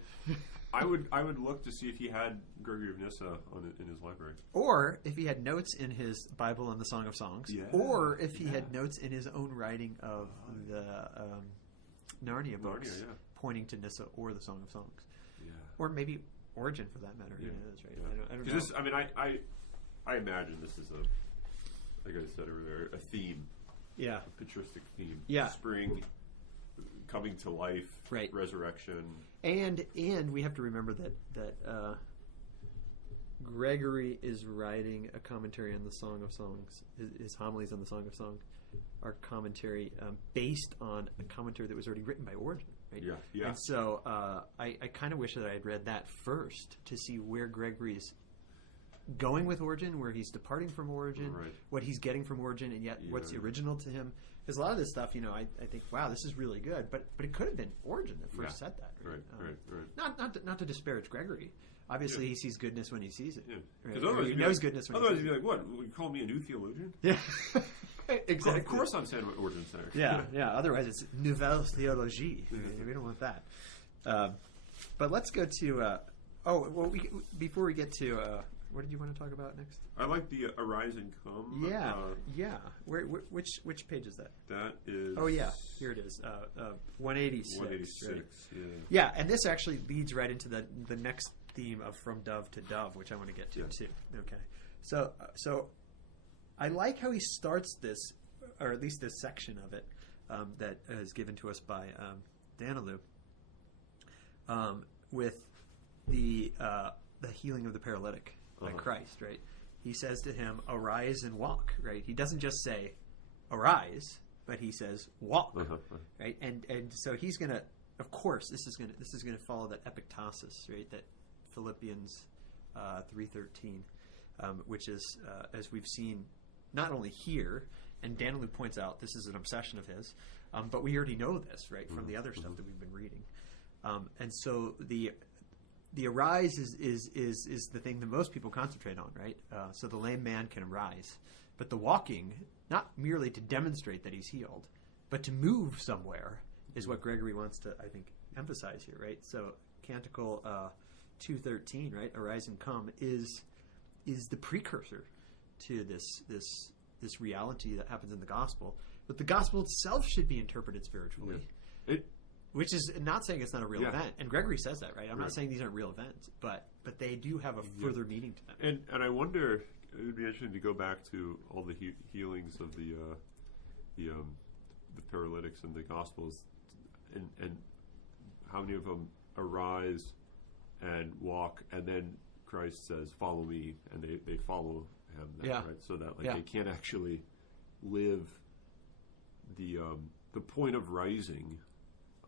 I would look to see if he had Gregory of Nyssa in his library, or if he had notes in his Bible on the Song of Songs, or if he had notes in his own writing of the Narnia books, pointing to Nyssa or the Song of Songs, or maybe Origin for that matter. Yeah. Who knows, right? Yeah. I don't know. This, I mean, I imagine this is like I said earlier, a theme. Yeah. A patristic theme. Yeah. Spring, coming to life, right. Resurrection. And we have to remember that Gregory is writing a commentary on the Song of Songs. His homilies on the Song of Songs are commentary based on a commentary that was already written by Origen. Right? Yeah, yeah. And so I kind of wish that I had read that first to see where Gregory's going with Origen, where he's departing from Origen, right. what he's getting from Origen, and yet what's original to him. Because a lot of this stuff, I think, wow, this is really good, but it could have been Origen that first said that. Right? Right. Not to disparage Gregory. Obviously, he sees goodness when he sees it. Yeah. Right? Or he knows goodness when he sees it. Otherwise, he'd be like, what? Would you call me a new theologian? Yeah. Exactly. Of course I'm saying what Origen said. Yeah. Otherwise, it's nouvelle théologie. We don't want that. But let's go to... before we get to... what did you want to talk about next? I like the Arise and Come. Yeah. Which page is that? That is... Oh, yeah. Here it is. 186. 186, right? yeah. Yeah, and this actually leads right into the next theme of From Dove to Dove, which I want to get to, too. Okay. So I like how he starts this, or at least this section of it, that is given to us by Danilou, with the healing of the paralytic by Christ, right? He says to him, "Arise and walk," right? He doesn't just say, "Arise," but he says, "Walk," right? And so he's gonna, of course, this is gonna follow that epictasis, right? That Philippians 3:13, which is as we've seen, not only here, and Danilou points out this is an obsession of his, but we already know this, right, from the other stuff that we've been reading, and so the arise is the thing that most people concentrate on, right? So the lame man can arise. But the walking, not merely to demonstrate that he's healed, but to move somewhere is what Gregory wants to, I think, emphasize here, right? So Canticle 2:13, right? Arise and come is the precursor to this reality that happens in the gospel. But the gospel itself should be interpreted spiritually. Yeah. Which is not saying it's not a real event, and Gregory says that, right? I'm not saying these aren't real events, but they do have a further meaning to them. And I wonder, it would be interesting to go back to all the healings of the paralytics in the Gospels, and how many of them arise and walk, and then Christ says, "Follow me," and they follow him. Right? So that they can't actually live the point of rising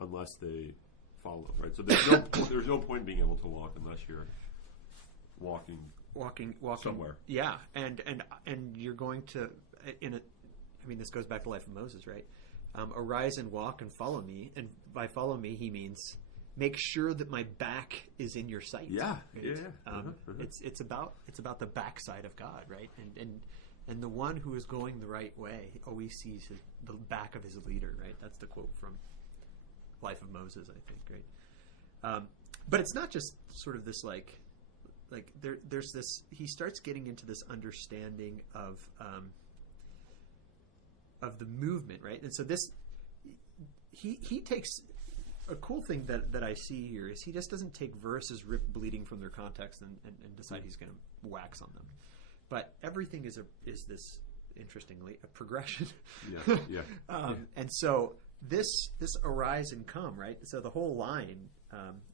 unless they follow, right? So there's no point in being able to walk unless you're walking somewhere. Yeah, and you're going to this goes back to the life of Moses, right? Arise and walk and follow me, and by follow me he means make sure that my back is in your sight. Yeah, right? It's about the backside of God, right? And the one who is going the right way always sees the back of his leader, right? That's the quote from Life of Moses, I think, right? But it's not just sort of this like there's this. He starts getting into this understanding of the movement, right? And so this he takes a cool thing that I see here is he just doesn't take verses ripped bleeding from their context and decide he's going to wax on them, but everything is this, interestingly, a progression. And so this arise and come, right? So the whole line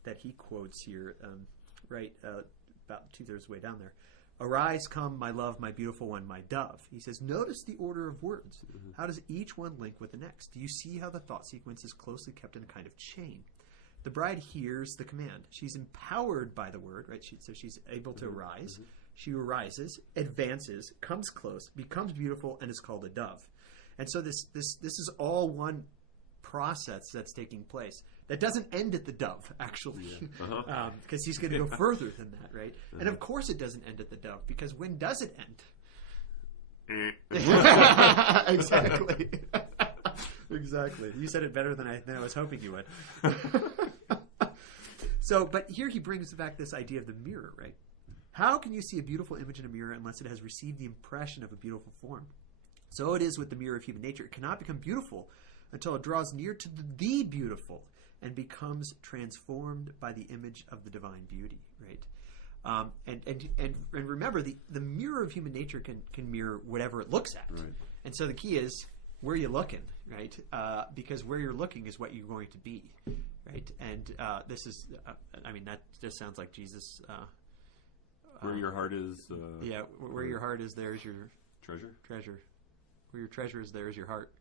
that he quotes here, right, about 2/3 way down there, arise, come, my love, my beautiful one, my dove. He says, notice the order of words. How does each one link with the next? Do you see how the thought sequence is closely kept in a kind of chain? The bride hears the command. She's empowered by the word, right? So she's able to arise. She arises, advances, comes close, becomes beautiful, and is called a dove. And so this is all one process that's taking place that doesn't end at the dove, actually, Yeah. because he's going to go further than that, right? And of course it doesn't end at the dove, because when does it end? Exactly. Exactly. You said it better than I was hoping you would. So, but here he brings back this idea of the mirror, right? How can you see a beautiful image in a mirror unless it has received the impression of a beautiful form? So it is with the mirror of human nature. It cannot become beautiful until it draws near to the beautiful and becomes transformed by the image of the divine beauty, right? And remember, the mirror of human nature can mirror whatever it looks at. Right. And so the key is, where you're looking, right? Because where you're looking is what you're going to be, right? And this is, that just sounds like Jesus. Where your heart is. Where your heart is, there is your treasure. Where your treasure is, there is your heart.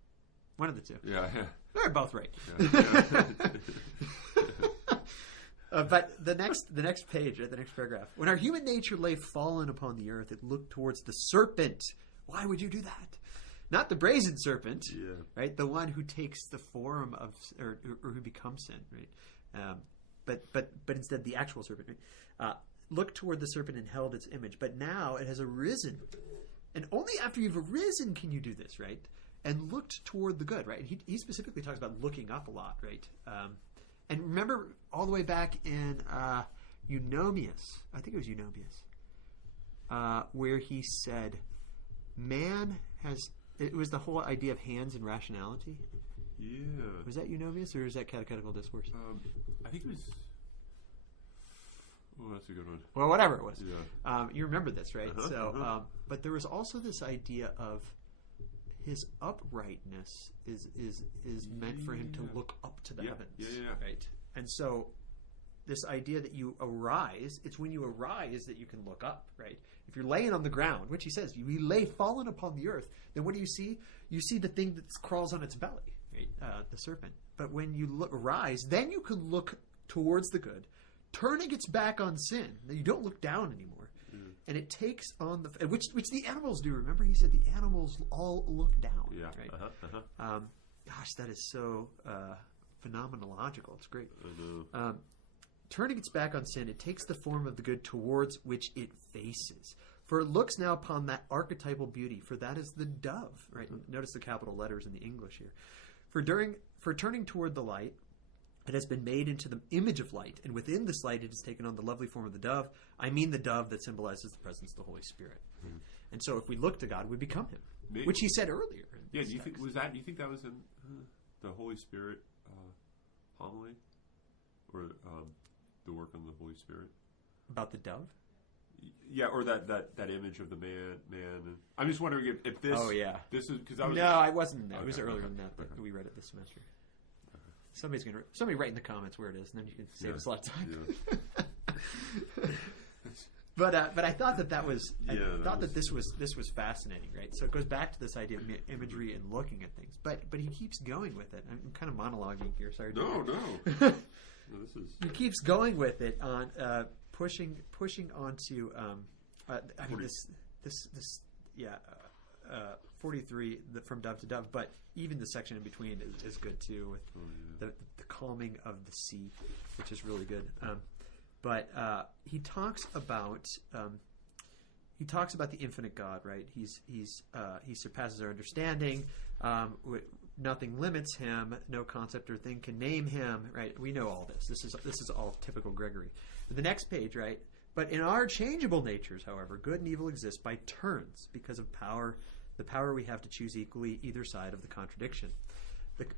One of the two. Yeah. They're both right. Yeah. But the next page, the next paragraph. When our human nature lay fallen upon the earth, it looked towards the serpent. Why would you do that? Not the brazen serpent, right? The one who takes the form of, or who becomes sin, right? But instead the actual serpent, right? Looked toward the serpent and held its image. But now it has arisen. And only after you've arisen can you do this, right? And looked toward the good, right? And he specifically talks about looking up a lot, right? And remember all the way back in Eunomius, I think it was Eunomius, where he said, man has... It was the whole idea of hands and rationality. Yeah. Was that Eunomius or is that Catechetical Discourse? I think it was... Oh, that's a good one. Well, whatever it was. Yeah. You remember this, right? But there was also this idea of his uprightness is meant for him to look up to the heavens. Yeah. Right? And so this idea that you arise, it's when you arise that you can look up, right? If you're laying on the ground, which he says, you lay fallen upon the earth, then what do you see? You see the thing that crawls on its belly, right? The serpent. But when you arise, then you can look towards the good, turning its back on sin. Now, you don't look down anymore. And it takes on the... Which the animals do. Remember, he said the animals all look down. Yeah. Right? Gosh, that is so phenomenological. It's great. Turning its back on sin, it takes the form of the good towards which it faces. For it looks now upon that archetypal beauty, for that is the dove. Right? Notice the capital letters in the English here. For turning toward the light, it has been made into the image of light, and within this light it has taken on the lovely form of the dove. I mean the dove that symbolizes the presence of the Holy Spirit. And so if we look to God, we become Him, which He said earlier. Yeah, do you think that was in the Holy Spirit homily? Or the work on the Holy Spirit? About the dove? Yeah, or that image of the man. And I'm just wondering if this... Oh, yeah. This is... Cause I was, no, I wasn't. It was okay, earlier than that, but we read it this semester. Somebody write in the comments where it is, and then you can save us a lot of time. Yeah. But I thought that was this was fascinating, right? So it goes back to this idea of imagery and looking at things. But he keeps going with it. I'm kind of monologuing here. Sorry. No. This is... He keeps going with it on pushing onto. 43 from dove to dove, but even the section in between is good too, with the calming of the sea, which is really good. But he talks about the infinite God, right? He surpasses our understanding. Nothing limits him. No concept or thing can name him. Right? We know all this. This is all typical Gregory. But the next page, right? But in our changeable natures, however, good and evil exist by turns because of power. The power we have to choose equally either side of the contradiction.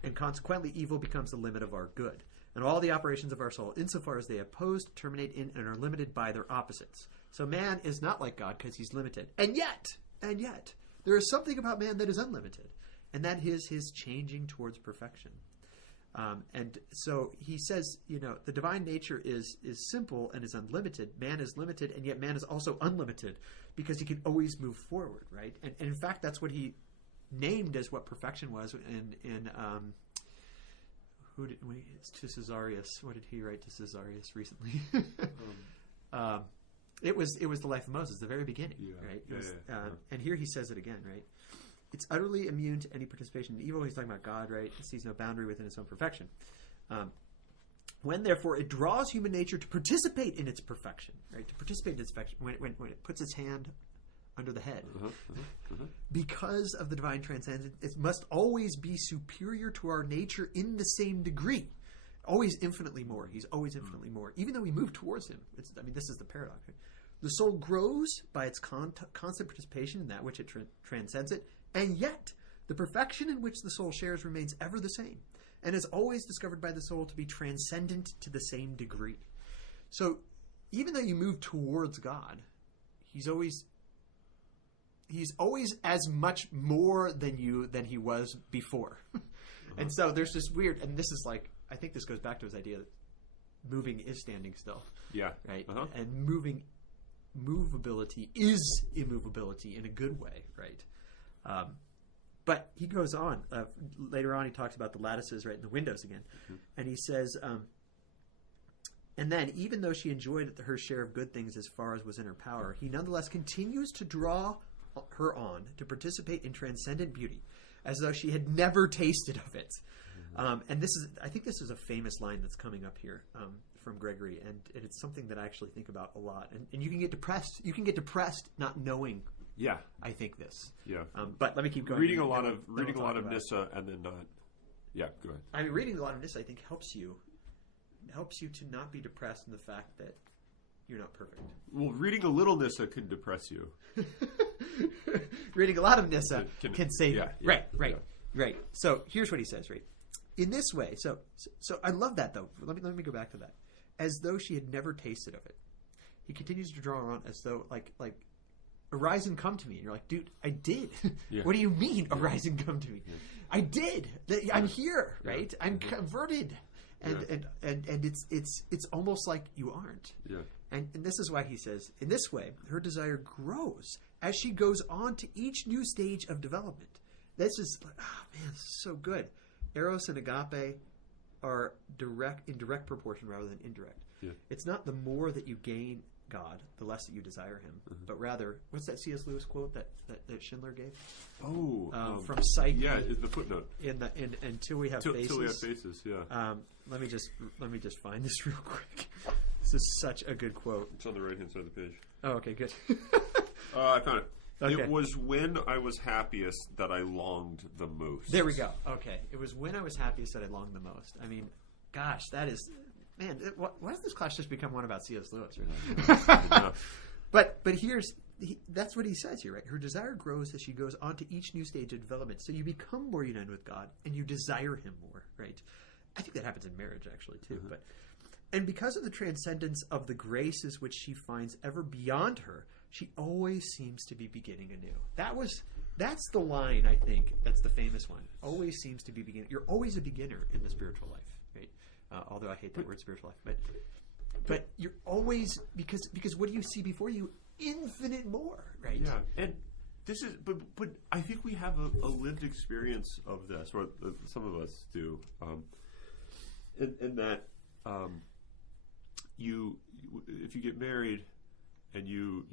And consequently, evil becomes the limit of our good. And all the operations of our soul, insofar as they oppose, terminate in, and are limited by their opposites. So man is not like God because he's limited. And yet, there is something about man that is unlimited. And that is his changing towards perfection. And so he says, the divine nature is simple and is unlimited. Man is limited, and yet man is also unlimited because he can always move forward, right? And in fact, that's what he named as what perfection was in to Caesarius. What did he write to Caesarius recently? It was the life of Moses, the very beginning, right? And here he says it again, right? It's utterly immune to any participation in evil. He's talking about God, right? It sees no boundary within its own perfection. When, therefore, it draws human nature to participate in its perfection, right? To participate in its perfection, when it puts its hand under the head. Because of the divine transcendence, it must always be superior to our nature in the same degree. Always infinitely more. He's always infinitely more. Even though we move towards him. This is the paradox. Right? The soul grows by its constant participation in that which it transcends it, and yet the perfection in which the soul shares remains ever the same, and is always discovered by the soul to be transcendent to the same degree. So even though you move towards God, he's always as much more than he was before. And so there's this weird, and this is like, I think this goes back to his idea that moving is standing still. Yeah. Right? And movability is immovability in a good way, right? But he goes on. Later on, he talks about the lattices, right, and the windows again. And he says, and then, even though she enjoyed her share of good things as far as was in her power, he nonetheless continues to draw her on to participate in transcendent beauty, as though she had never tasted of it. And I think this is a famous line that's coming up here from Gregory, and it's something that I actually think about a lot. And you can get depressed. You can get depressed not knowing. Yeah, I think this. Yeah, but let me keep going. Reading a lot of Nyssa, and then not. Yeah, go ahead. I mean, reading a lot of Nyssa, I think, helps you to not be depressed in the fact that you're not perfect. Well, reading a little Nyssa can depress you. Reading a lot of Nyssa can save you. Yeah, Right. So here's what he says, right? In this way, so I love that, though. Let me go back to that. As though she had never tasted of it. He continues to draw her on as though, like, arise and come to me. And you're like, dude, I did. Yeah. What do you mean, arise and come to me? Yeah. I did. I'm here, right? Yeah. I'm converted. And it's almost like you aren't. Yeah. And this is why he says, in this way, her desire grows as she goes on to each new stage of development. That's just, this is so good. Eros and agape are in direct proportion rather than indirect. Yeah. It's not the more that you gain God, the less that you desire him, but rather, what's that C.S. Lewis quote that Schindler gave? From Psyche. Yeah, the footnote. Until we have faces. Till we have faces. Yeah. Let me just find this real quick. This is such a good quote. It's on the right hand side of the page. Oh, okay, good. I found it. Okay. It was when I was happiest that I longed the most. There we go. Okay. It was when I was happiest that I longed the most. I mean, gosh, that is... Man, why does this class just become one about C.S. Lewis? Right? But that's what he says here, right? Her desire grows as she goes on to each new stage of development. So you become more united with God, and you desire him more, right? I think that happens in marriage, actually, too. And because of the transcendence of the graces which she finds ever beyond her, she always seems to be beginning anew. That's the line, I think. That's the famous one. Always seems to be beginning. You're always a beginner in the spiritual life, right? Although I hate that word, spiritual life. But you're always, because what do you see before you? Infinite more, right? Yeah. And this is, but I think we have a lived experience of this, or some of us do, in that if you get married and you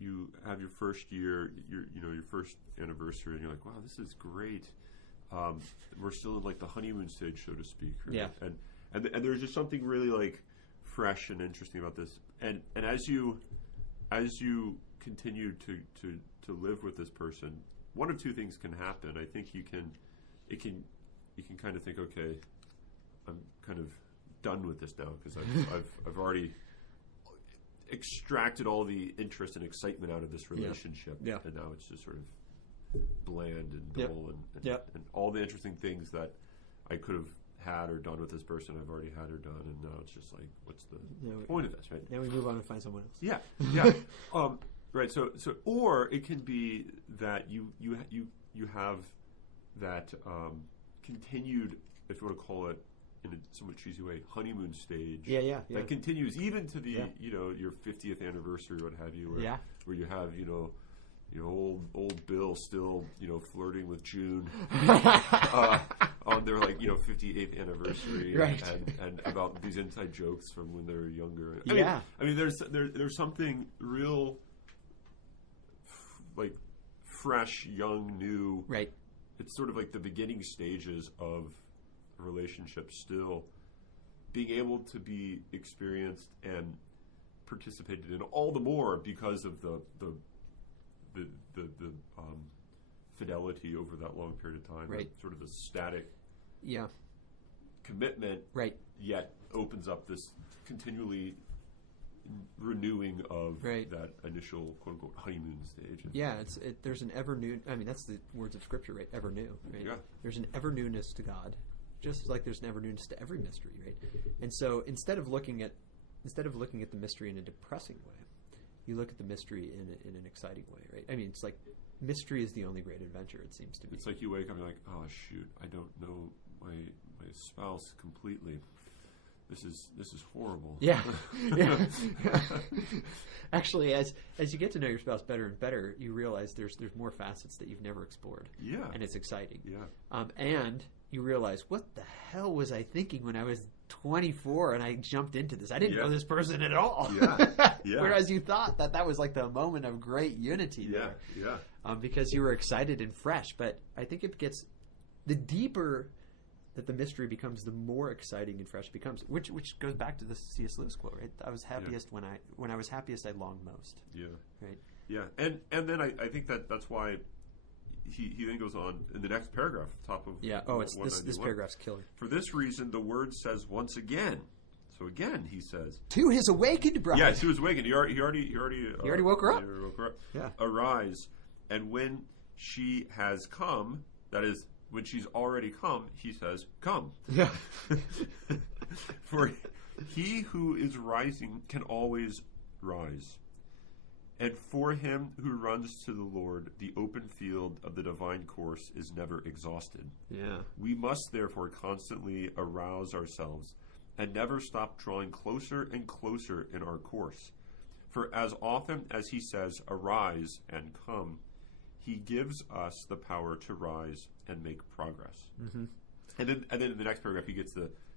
have your first year, your first anniversary, and you're like, wow, this is great. We're still in like the honeymoon stage, so to speak. Right? Yeah. And there's just something really like fresh and interesting about this. And as you continue to live with this person, one of two things can happen. I think you can kind of think, okay, I'm kind of done with this now because I've already extracted all the interest and excitement out of this relationship, and now it's just sort of bland and dull, and all the interesting things that I could have had or done with this person I've already had or done, and now it's just like, what's the point of this, right? Now we move on and find someone else. Yeah. Right. So or it can be that you have that continued, if you want to call it in a somewhat cheesy way, honeymoon stage. Yeah. That continues even to the your 50th anniversary, what have you, where you have old Bill still flirting with June on their 58th anniversage, right? And about these inside jokes from when they were younger. I mean, there's something real, fresh, young, new, right, it's sort of like the beginning stages of a relationship still being able to be experienced and participated in all the more because of the fidelity over that long period of time. Right. Sort of the static commitment, right, yet opens up this continually renewing of that initial quote unquote honeymoon stage. There's an ever new. I mean, that's the words of Scripture, right? Ever new. Right? Yeah. There's an ever newness to God, just like there's an ever newness to every mystery, right? And so instead of looking at the mystery in a depressing way, you look at the mystery in an exciting way, right? I mean, it's like mystery is the only great adventure. It seems to be. It's like you wake up and you're like, oh shoot, I don't know my spouse completely. This is horrible. Yeah. Actually, as you get to know your spouse better and better, you realize there's more facets that you've never explored. Yeah. And it's exciting. Yeah. And you realize, what the hell was I thinking when I was 24 and I jumped into this? I didn't know this person at all. Yeah. Yeah. Whereas you thought that was like the moment of great unity there. Yeah. Because you were excited and fresh. But I think it gets the deeper that the mystery becomes, the more exciting and fresh it becomes, which goes back to the C.S. Lewis quote, right? I was happiest when I was happiest, I longed most. Yeah. Right. Yeah. And then I think that's why he then goes on in the next paragraph, top of this paragraph's killer. For this reason, the word says once again. So again, he says to his awakened bride. Yeah, to his awakened. He already woke her up. Yeah. Arise, and when she has come, that is, when she's already come, he says, come. Yeah. For he who is rising can always rise. And for him who runs to the Lord, the open field of the divine course is never exhausted. Yeah. We must therefore constantly arouse ourselves and never stop drawing closer and closer in our course. For as often as he says, arise and come, he gives us the power to rise and make progress. Mm-hmm. And then in the next paragraph,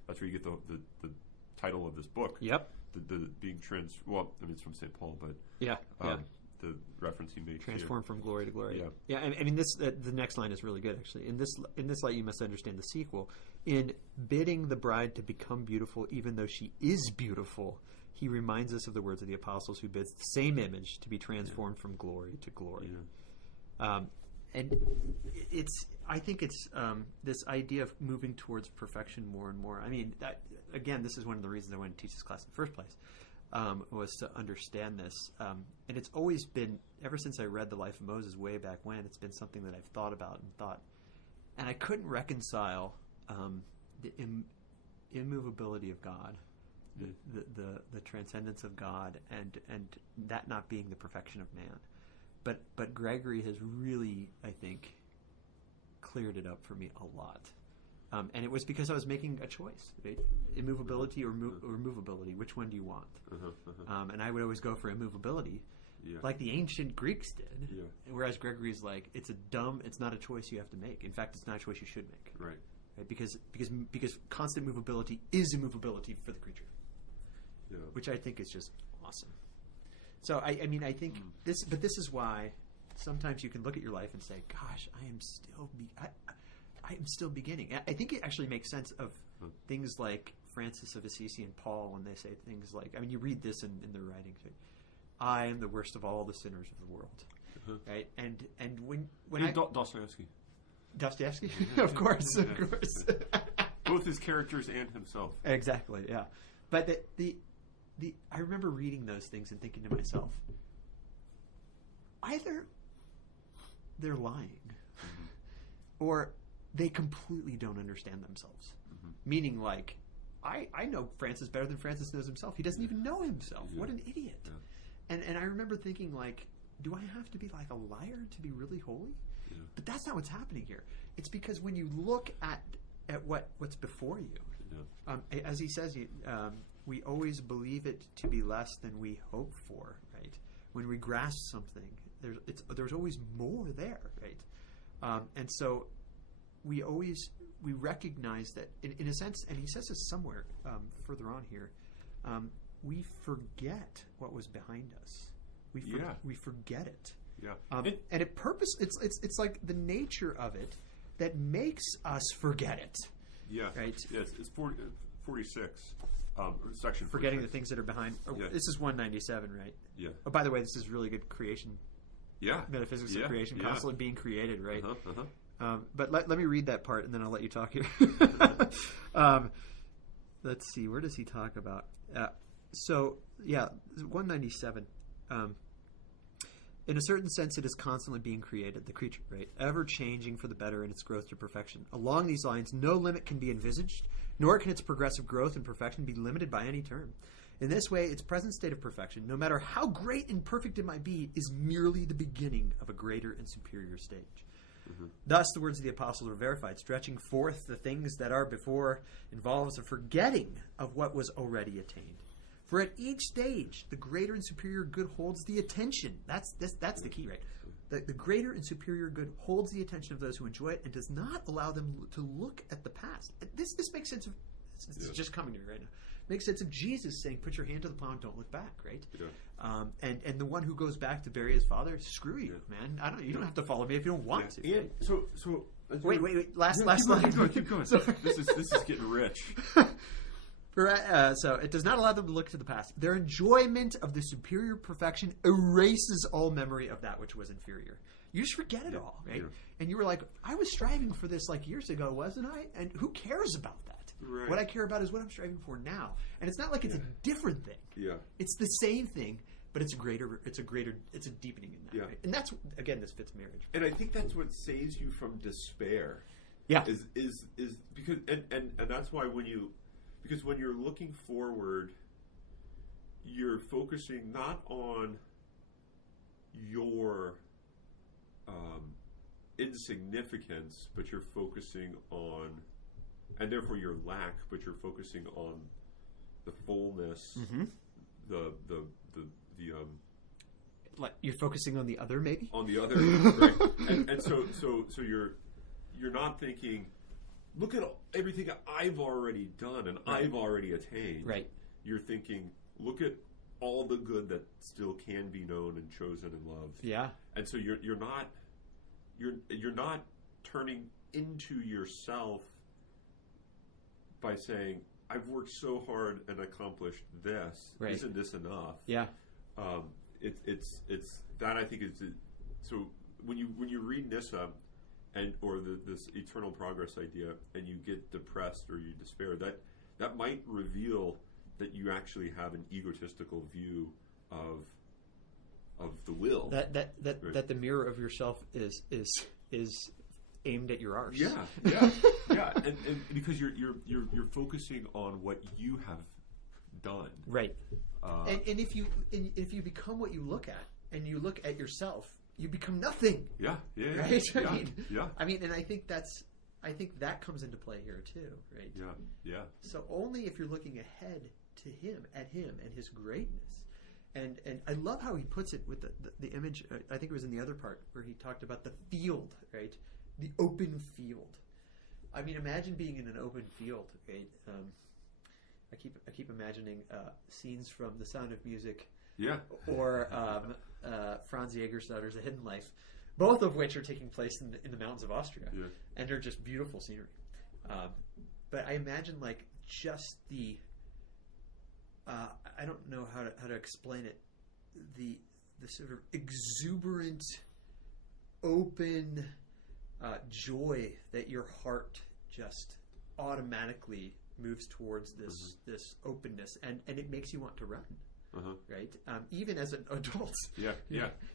that's where you get the title of this book. Yep. The being well, I mean, it's from St. Paul, but the reference he makes transformed from glory to glory. Yeah. I mean, this the next line is really good, actually. In this light, you must understand the sequel. In bidding the bride to become beautiful, even though she is beautiful, he reminds us of the words of the apostles, who bids the same image to be transformed from glory to glory. Yeah. And I think it's this idea of moving towards perfection more and more. I mean, again, this is one of the reasons I went to teach this class in the first place, was to understand this. And it's always been, ever since I read The Life of Moses way back when, it's been something that I've thought about. And I couldn't reconcile the immovability of God, the transcendence of God, and that not being the perfection of man. But Gregory has really, I think, cleared it up for me a lot. And it was because I was making a choice, right? Immovability or movability. Which one do you want? And I would always go for immovability, like the ancient Greeks did. Yeah. Whereas Gregory's like, it's not a choice you have to make. In fact, it's not a choice you should make. Right. Because constant movability is immovability for the creature. Yeah. Which I think is just awesome. So I think this is why sometimes you can look at your life and say, "Gosh, I am still beginning." I think it actually makes sense of things like Francis of Assisi and Paul when they say things like, I mean, you read this in their writings, right? "I am the worst of all the sinners of the world," right? And when Dostoevsky, of course. Both his characters and himself. Exactly, yeah. But I remember reading those things and thinking to myself, either they're lying or they completely don't understand themselves. Meaning, like, I know Francis better than Francis knows himself. He doesn't even know himself. What an idiot. And I remember thinking, like, do I have to be like a liar to be really holy? But that's not what's happening here. It's because when you look at what's before you, as he says, we always believe it to be less than we hope for, right? When we grasp something, there's always more there, right? And so we recognize that in a sense, and he says this somewhere further on here, we forget what was behind us. We forget it. Yeah. And it's like the nature of it that makes us forget it. Yeah. Right? Yes, it's 46. Section 46. Forgetting the things that are behind. Oh, Yeah. This is 197, right? Yeah. Oh, by the way, this is really good creation. Yeah. Metaphysics Yeah. of creation, Yeah. constantly being created, right? Uh-huh. But let me read that part, and then I'll let you talk here. Let's see. Where does he talk about? 197. In a certain sense, it is constantly being created, the creature, right? Ever changing for the better in its growth to perfection. Along these lines, no limit can be envisaged, nor can its progressive growth and perfection be limited by any term. In this way, its present state of perfection, no matter how great and perfect it might be, is merely the beginning of a greater and superior stage. Mm-hmm. Thus, the words of the apostles are verified. Stretching forth the things that are before involves a forgetting of what was already attained. For at each stage, the greater and superior good holds the attention. That's the key, right? The greater and superior good holds the attention of those who enjoy it and does not allow them to look at the past. This makes sense of. It's just coming to me right now. Makes sense of Jesus saying, "Put your hand to the plow and don't look back." Right? Yeah. And the one who goes back to bury his father, screw you, man. You don't have to follow me if you don't want to. And so wait. Last keep line. Keep going. This is getting rich. So it does not allow them to look to the past. Their enjoyment of the superior perfection erases all memory of that which was inferior. You just forget it all, right? Yeah. And you were like, I was striving for this like years ago, wasn't I? And who cares about that? Right. What I care about is what I'm striving for now. And it's not like it's a different thing. Yeah. It's the same thing, but it's a deepening in that. Yeah. Right? And that's, again, this fits marriage. And I think that's what saves you from despair. Yeah. Is because and that's why when you're looking forward, you're focusing not on your insignificance, but you're focusing on, and therefore your lack, but you're focusing on the fullness, the like you're focusing on the other, maybe on the other, right? And so you're not thinking, look at everything I've already done and I've already attained. Right. You're thinking, look at all the good that still can be known and chosen and loved. Yeah. And so you're not turning into yourself by saying, I've worked so hard and accomplished this. Right. Isn't this enough? Yeah. It's that I think is so when you read Nyssa or this eternal progress idea, and you get depressed or you despair, that might reveal that you actually have an egotistical view of the will. That the mirror of yourself is aimed at your arse. Yeah. And because you're focusing on what you have done. Right. And if you become what you look at, and you look at yourself, you become nothing. Yeah. Right. Yeah. I mean, and I think that comes into play here too, right? Yeah. So only if you're looking ahead to him, at him and his greatness, and I love how he puts it with the image. I think it was in the other part where he talked about the field, right? The open field. I mean, imagine being in an open field, right? I keep imagining scenes from The Sound of Music. Yeah. Or Franz Jägerstatter's A Hidden Life, both of which are taking place in the mountains of Austria, and they're just beautiful scenery. But I imagine like just the I don't know how to explain it, the sort of exuberant, open joy that your heart just automatically moves towards this openness, and it makes you want to run. Right? Even as an adult. Yeah.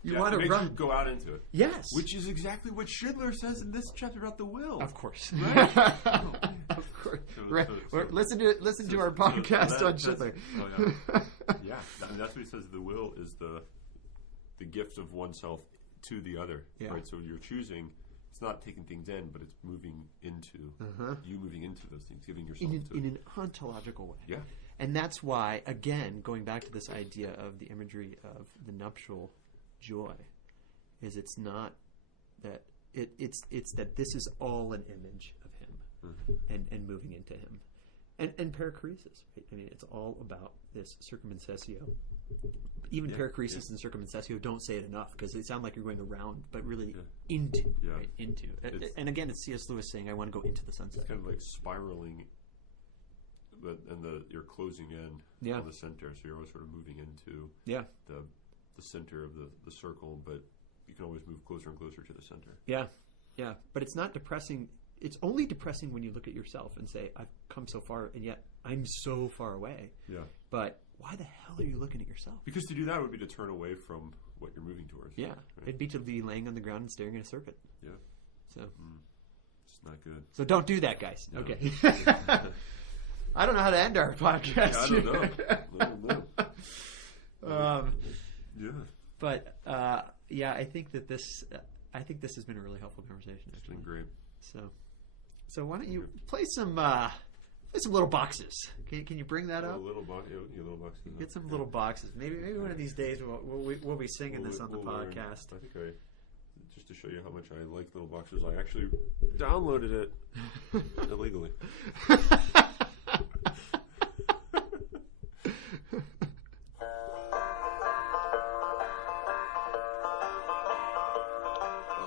You want to run. You go out into it. Yes. Which is exactly what Schindler says in this chapter about the will. Of course. Right? Of course. Right. Listen to our podcast on Schindler. Yeah. I mean, that's what he says. The will is the gift of oneself to the other. Yeah. Right? So you're choosing. It's not taking things in, but it's moving into you moving into those things, giving yourself in an ontological way. Yeah. And that's why, again, going back to this idea of the imagery of the nuptial joy, is it's not that it's that this is all an image of him and moving into him, and perichoresis. Right? I mean, it's all about this circumcessio, even Yeah, perichoresis and circumcessio don't say it enough because they sound like you're going around, but really into, right? Into. And again, it's C.S. Lewis saying, "I want to go into the sunset." It's kind of like spiraling, but you're closing in on the center, so you're always sort of moving into the center of the circle, but you can always move closer and closer to the center. Yeah. But it's not depressing. It's only depressing when you look at yourself and say, "I've come so far, and yet I'm so far away." Yeah. But why the hell are you looking at yourself? Because to do that would be to turn away from what you're moving towards. Yeah. Right? It'd be to be laying on the ground and staring at a circuit. Yeah. So. It's not good. So don't do that, guys. No. Okay. I don't know how to end our podcast. Yeah, I don't know. Yeah. But I think that this has been a really helpful conversation. It's been great. So why don't you play some little boxes? Can you bring that up? Little boxes. Get some little boxes. Maybe one of these days we'll be singing this on the podcast. I think just to show you how much I like little boxes, I actually downloaded it illegally.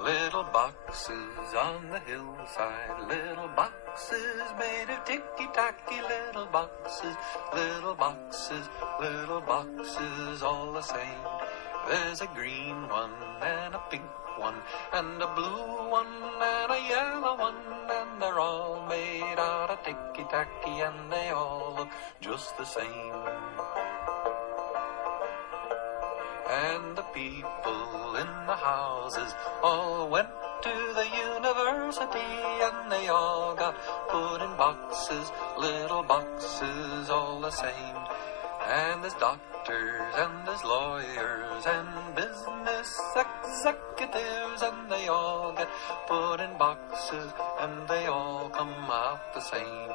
Little boxes on the hillside, little boxes made of ticky-tacky, little boxes, little boxes, little boxes all the same. There's a green one and a pink one and a blue one and a yellow one, and they're all made out of ticky-tacky and they all look just the same. And the people in the houses all went to the university, and they all got put in boxes, little boxes all the same. And there's doctors and there's lawyers and business executives, and they all get put in boxes and they all come out the same.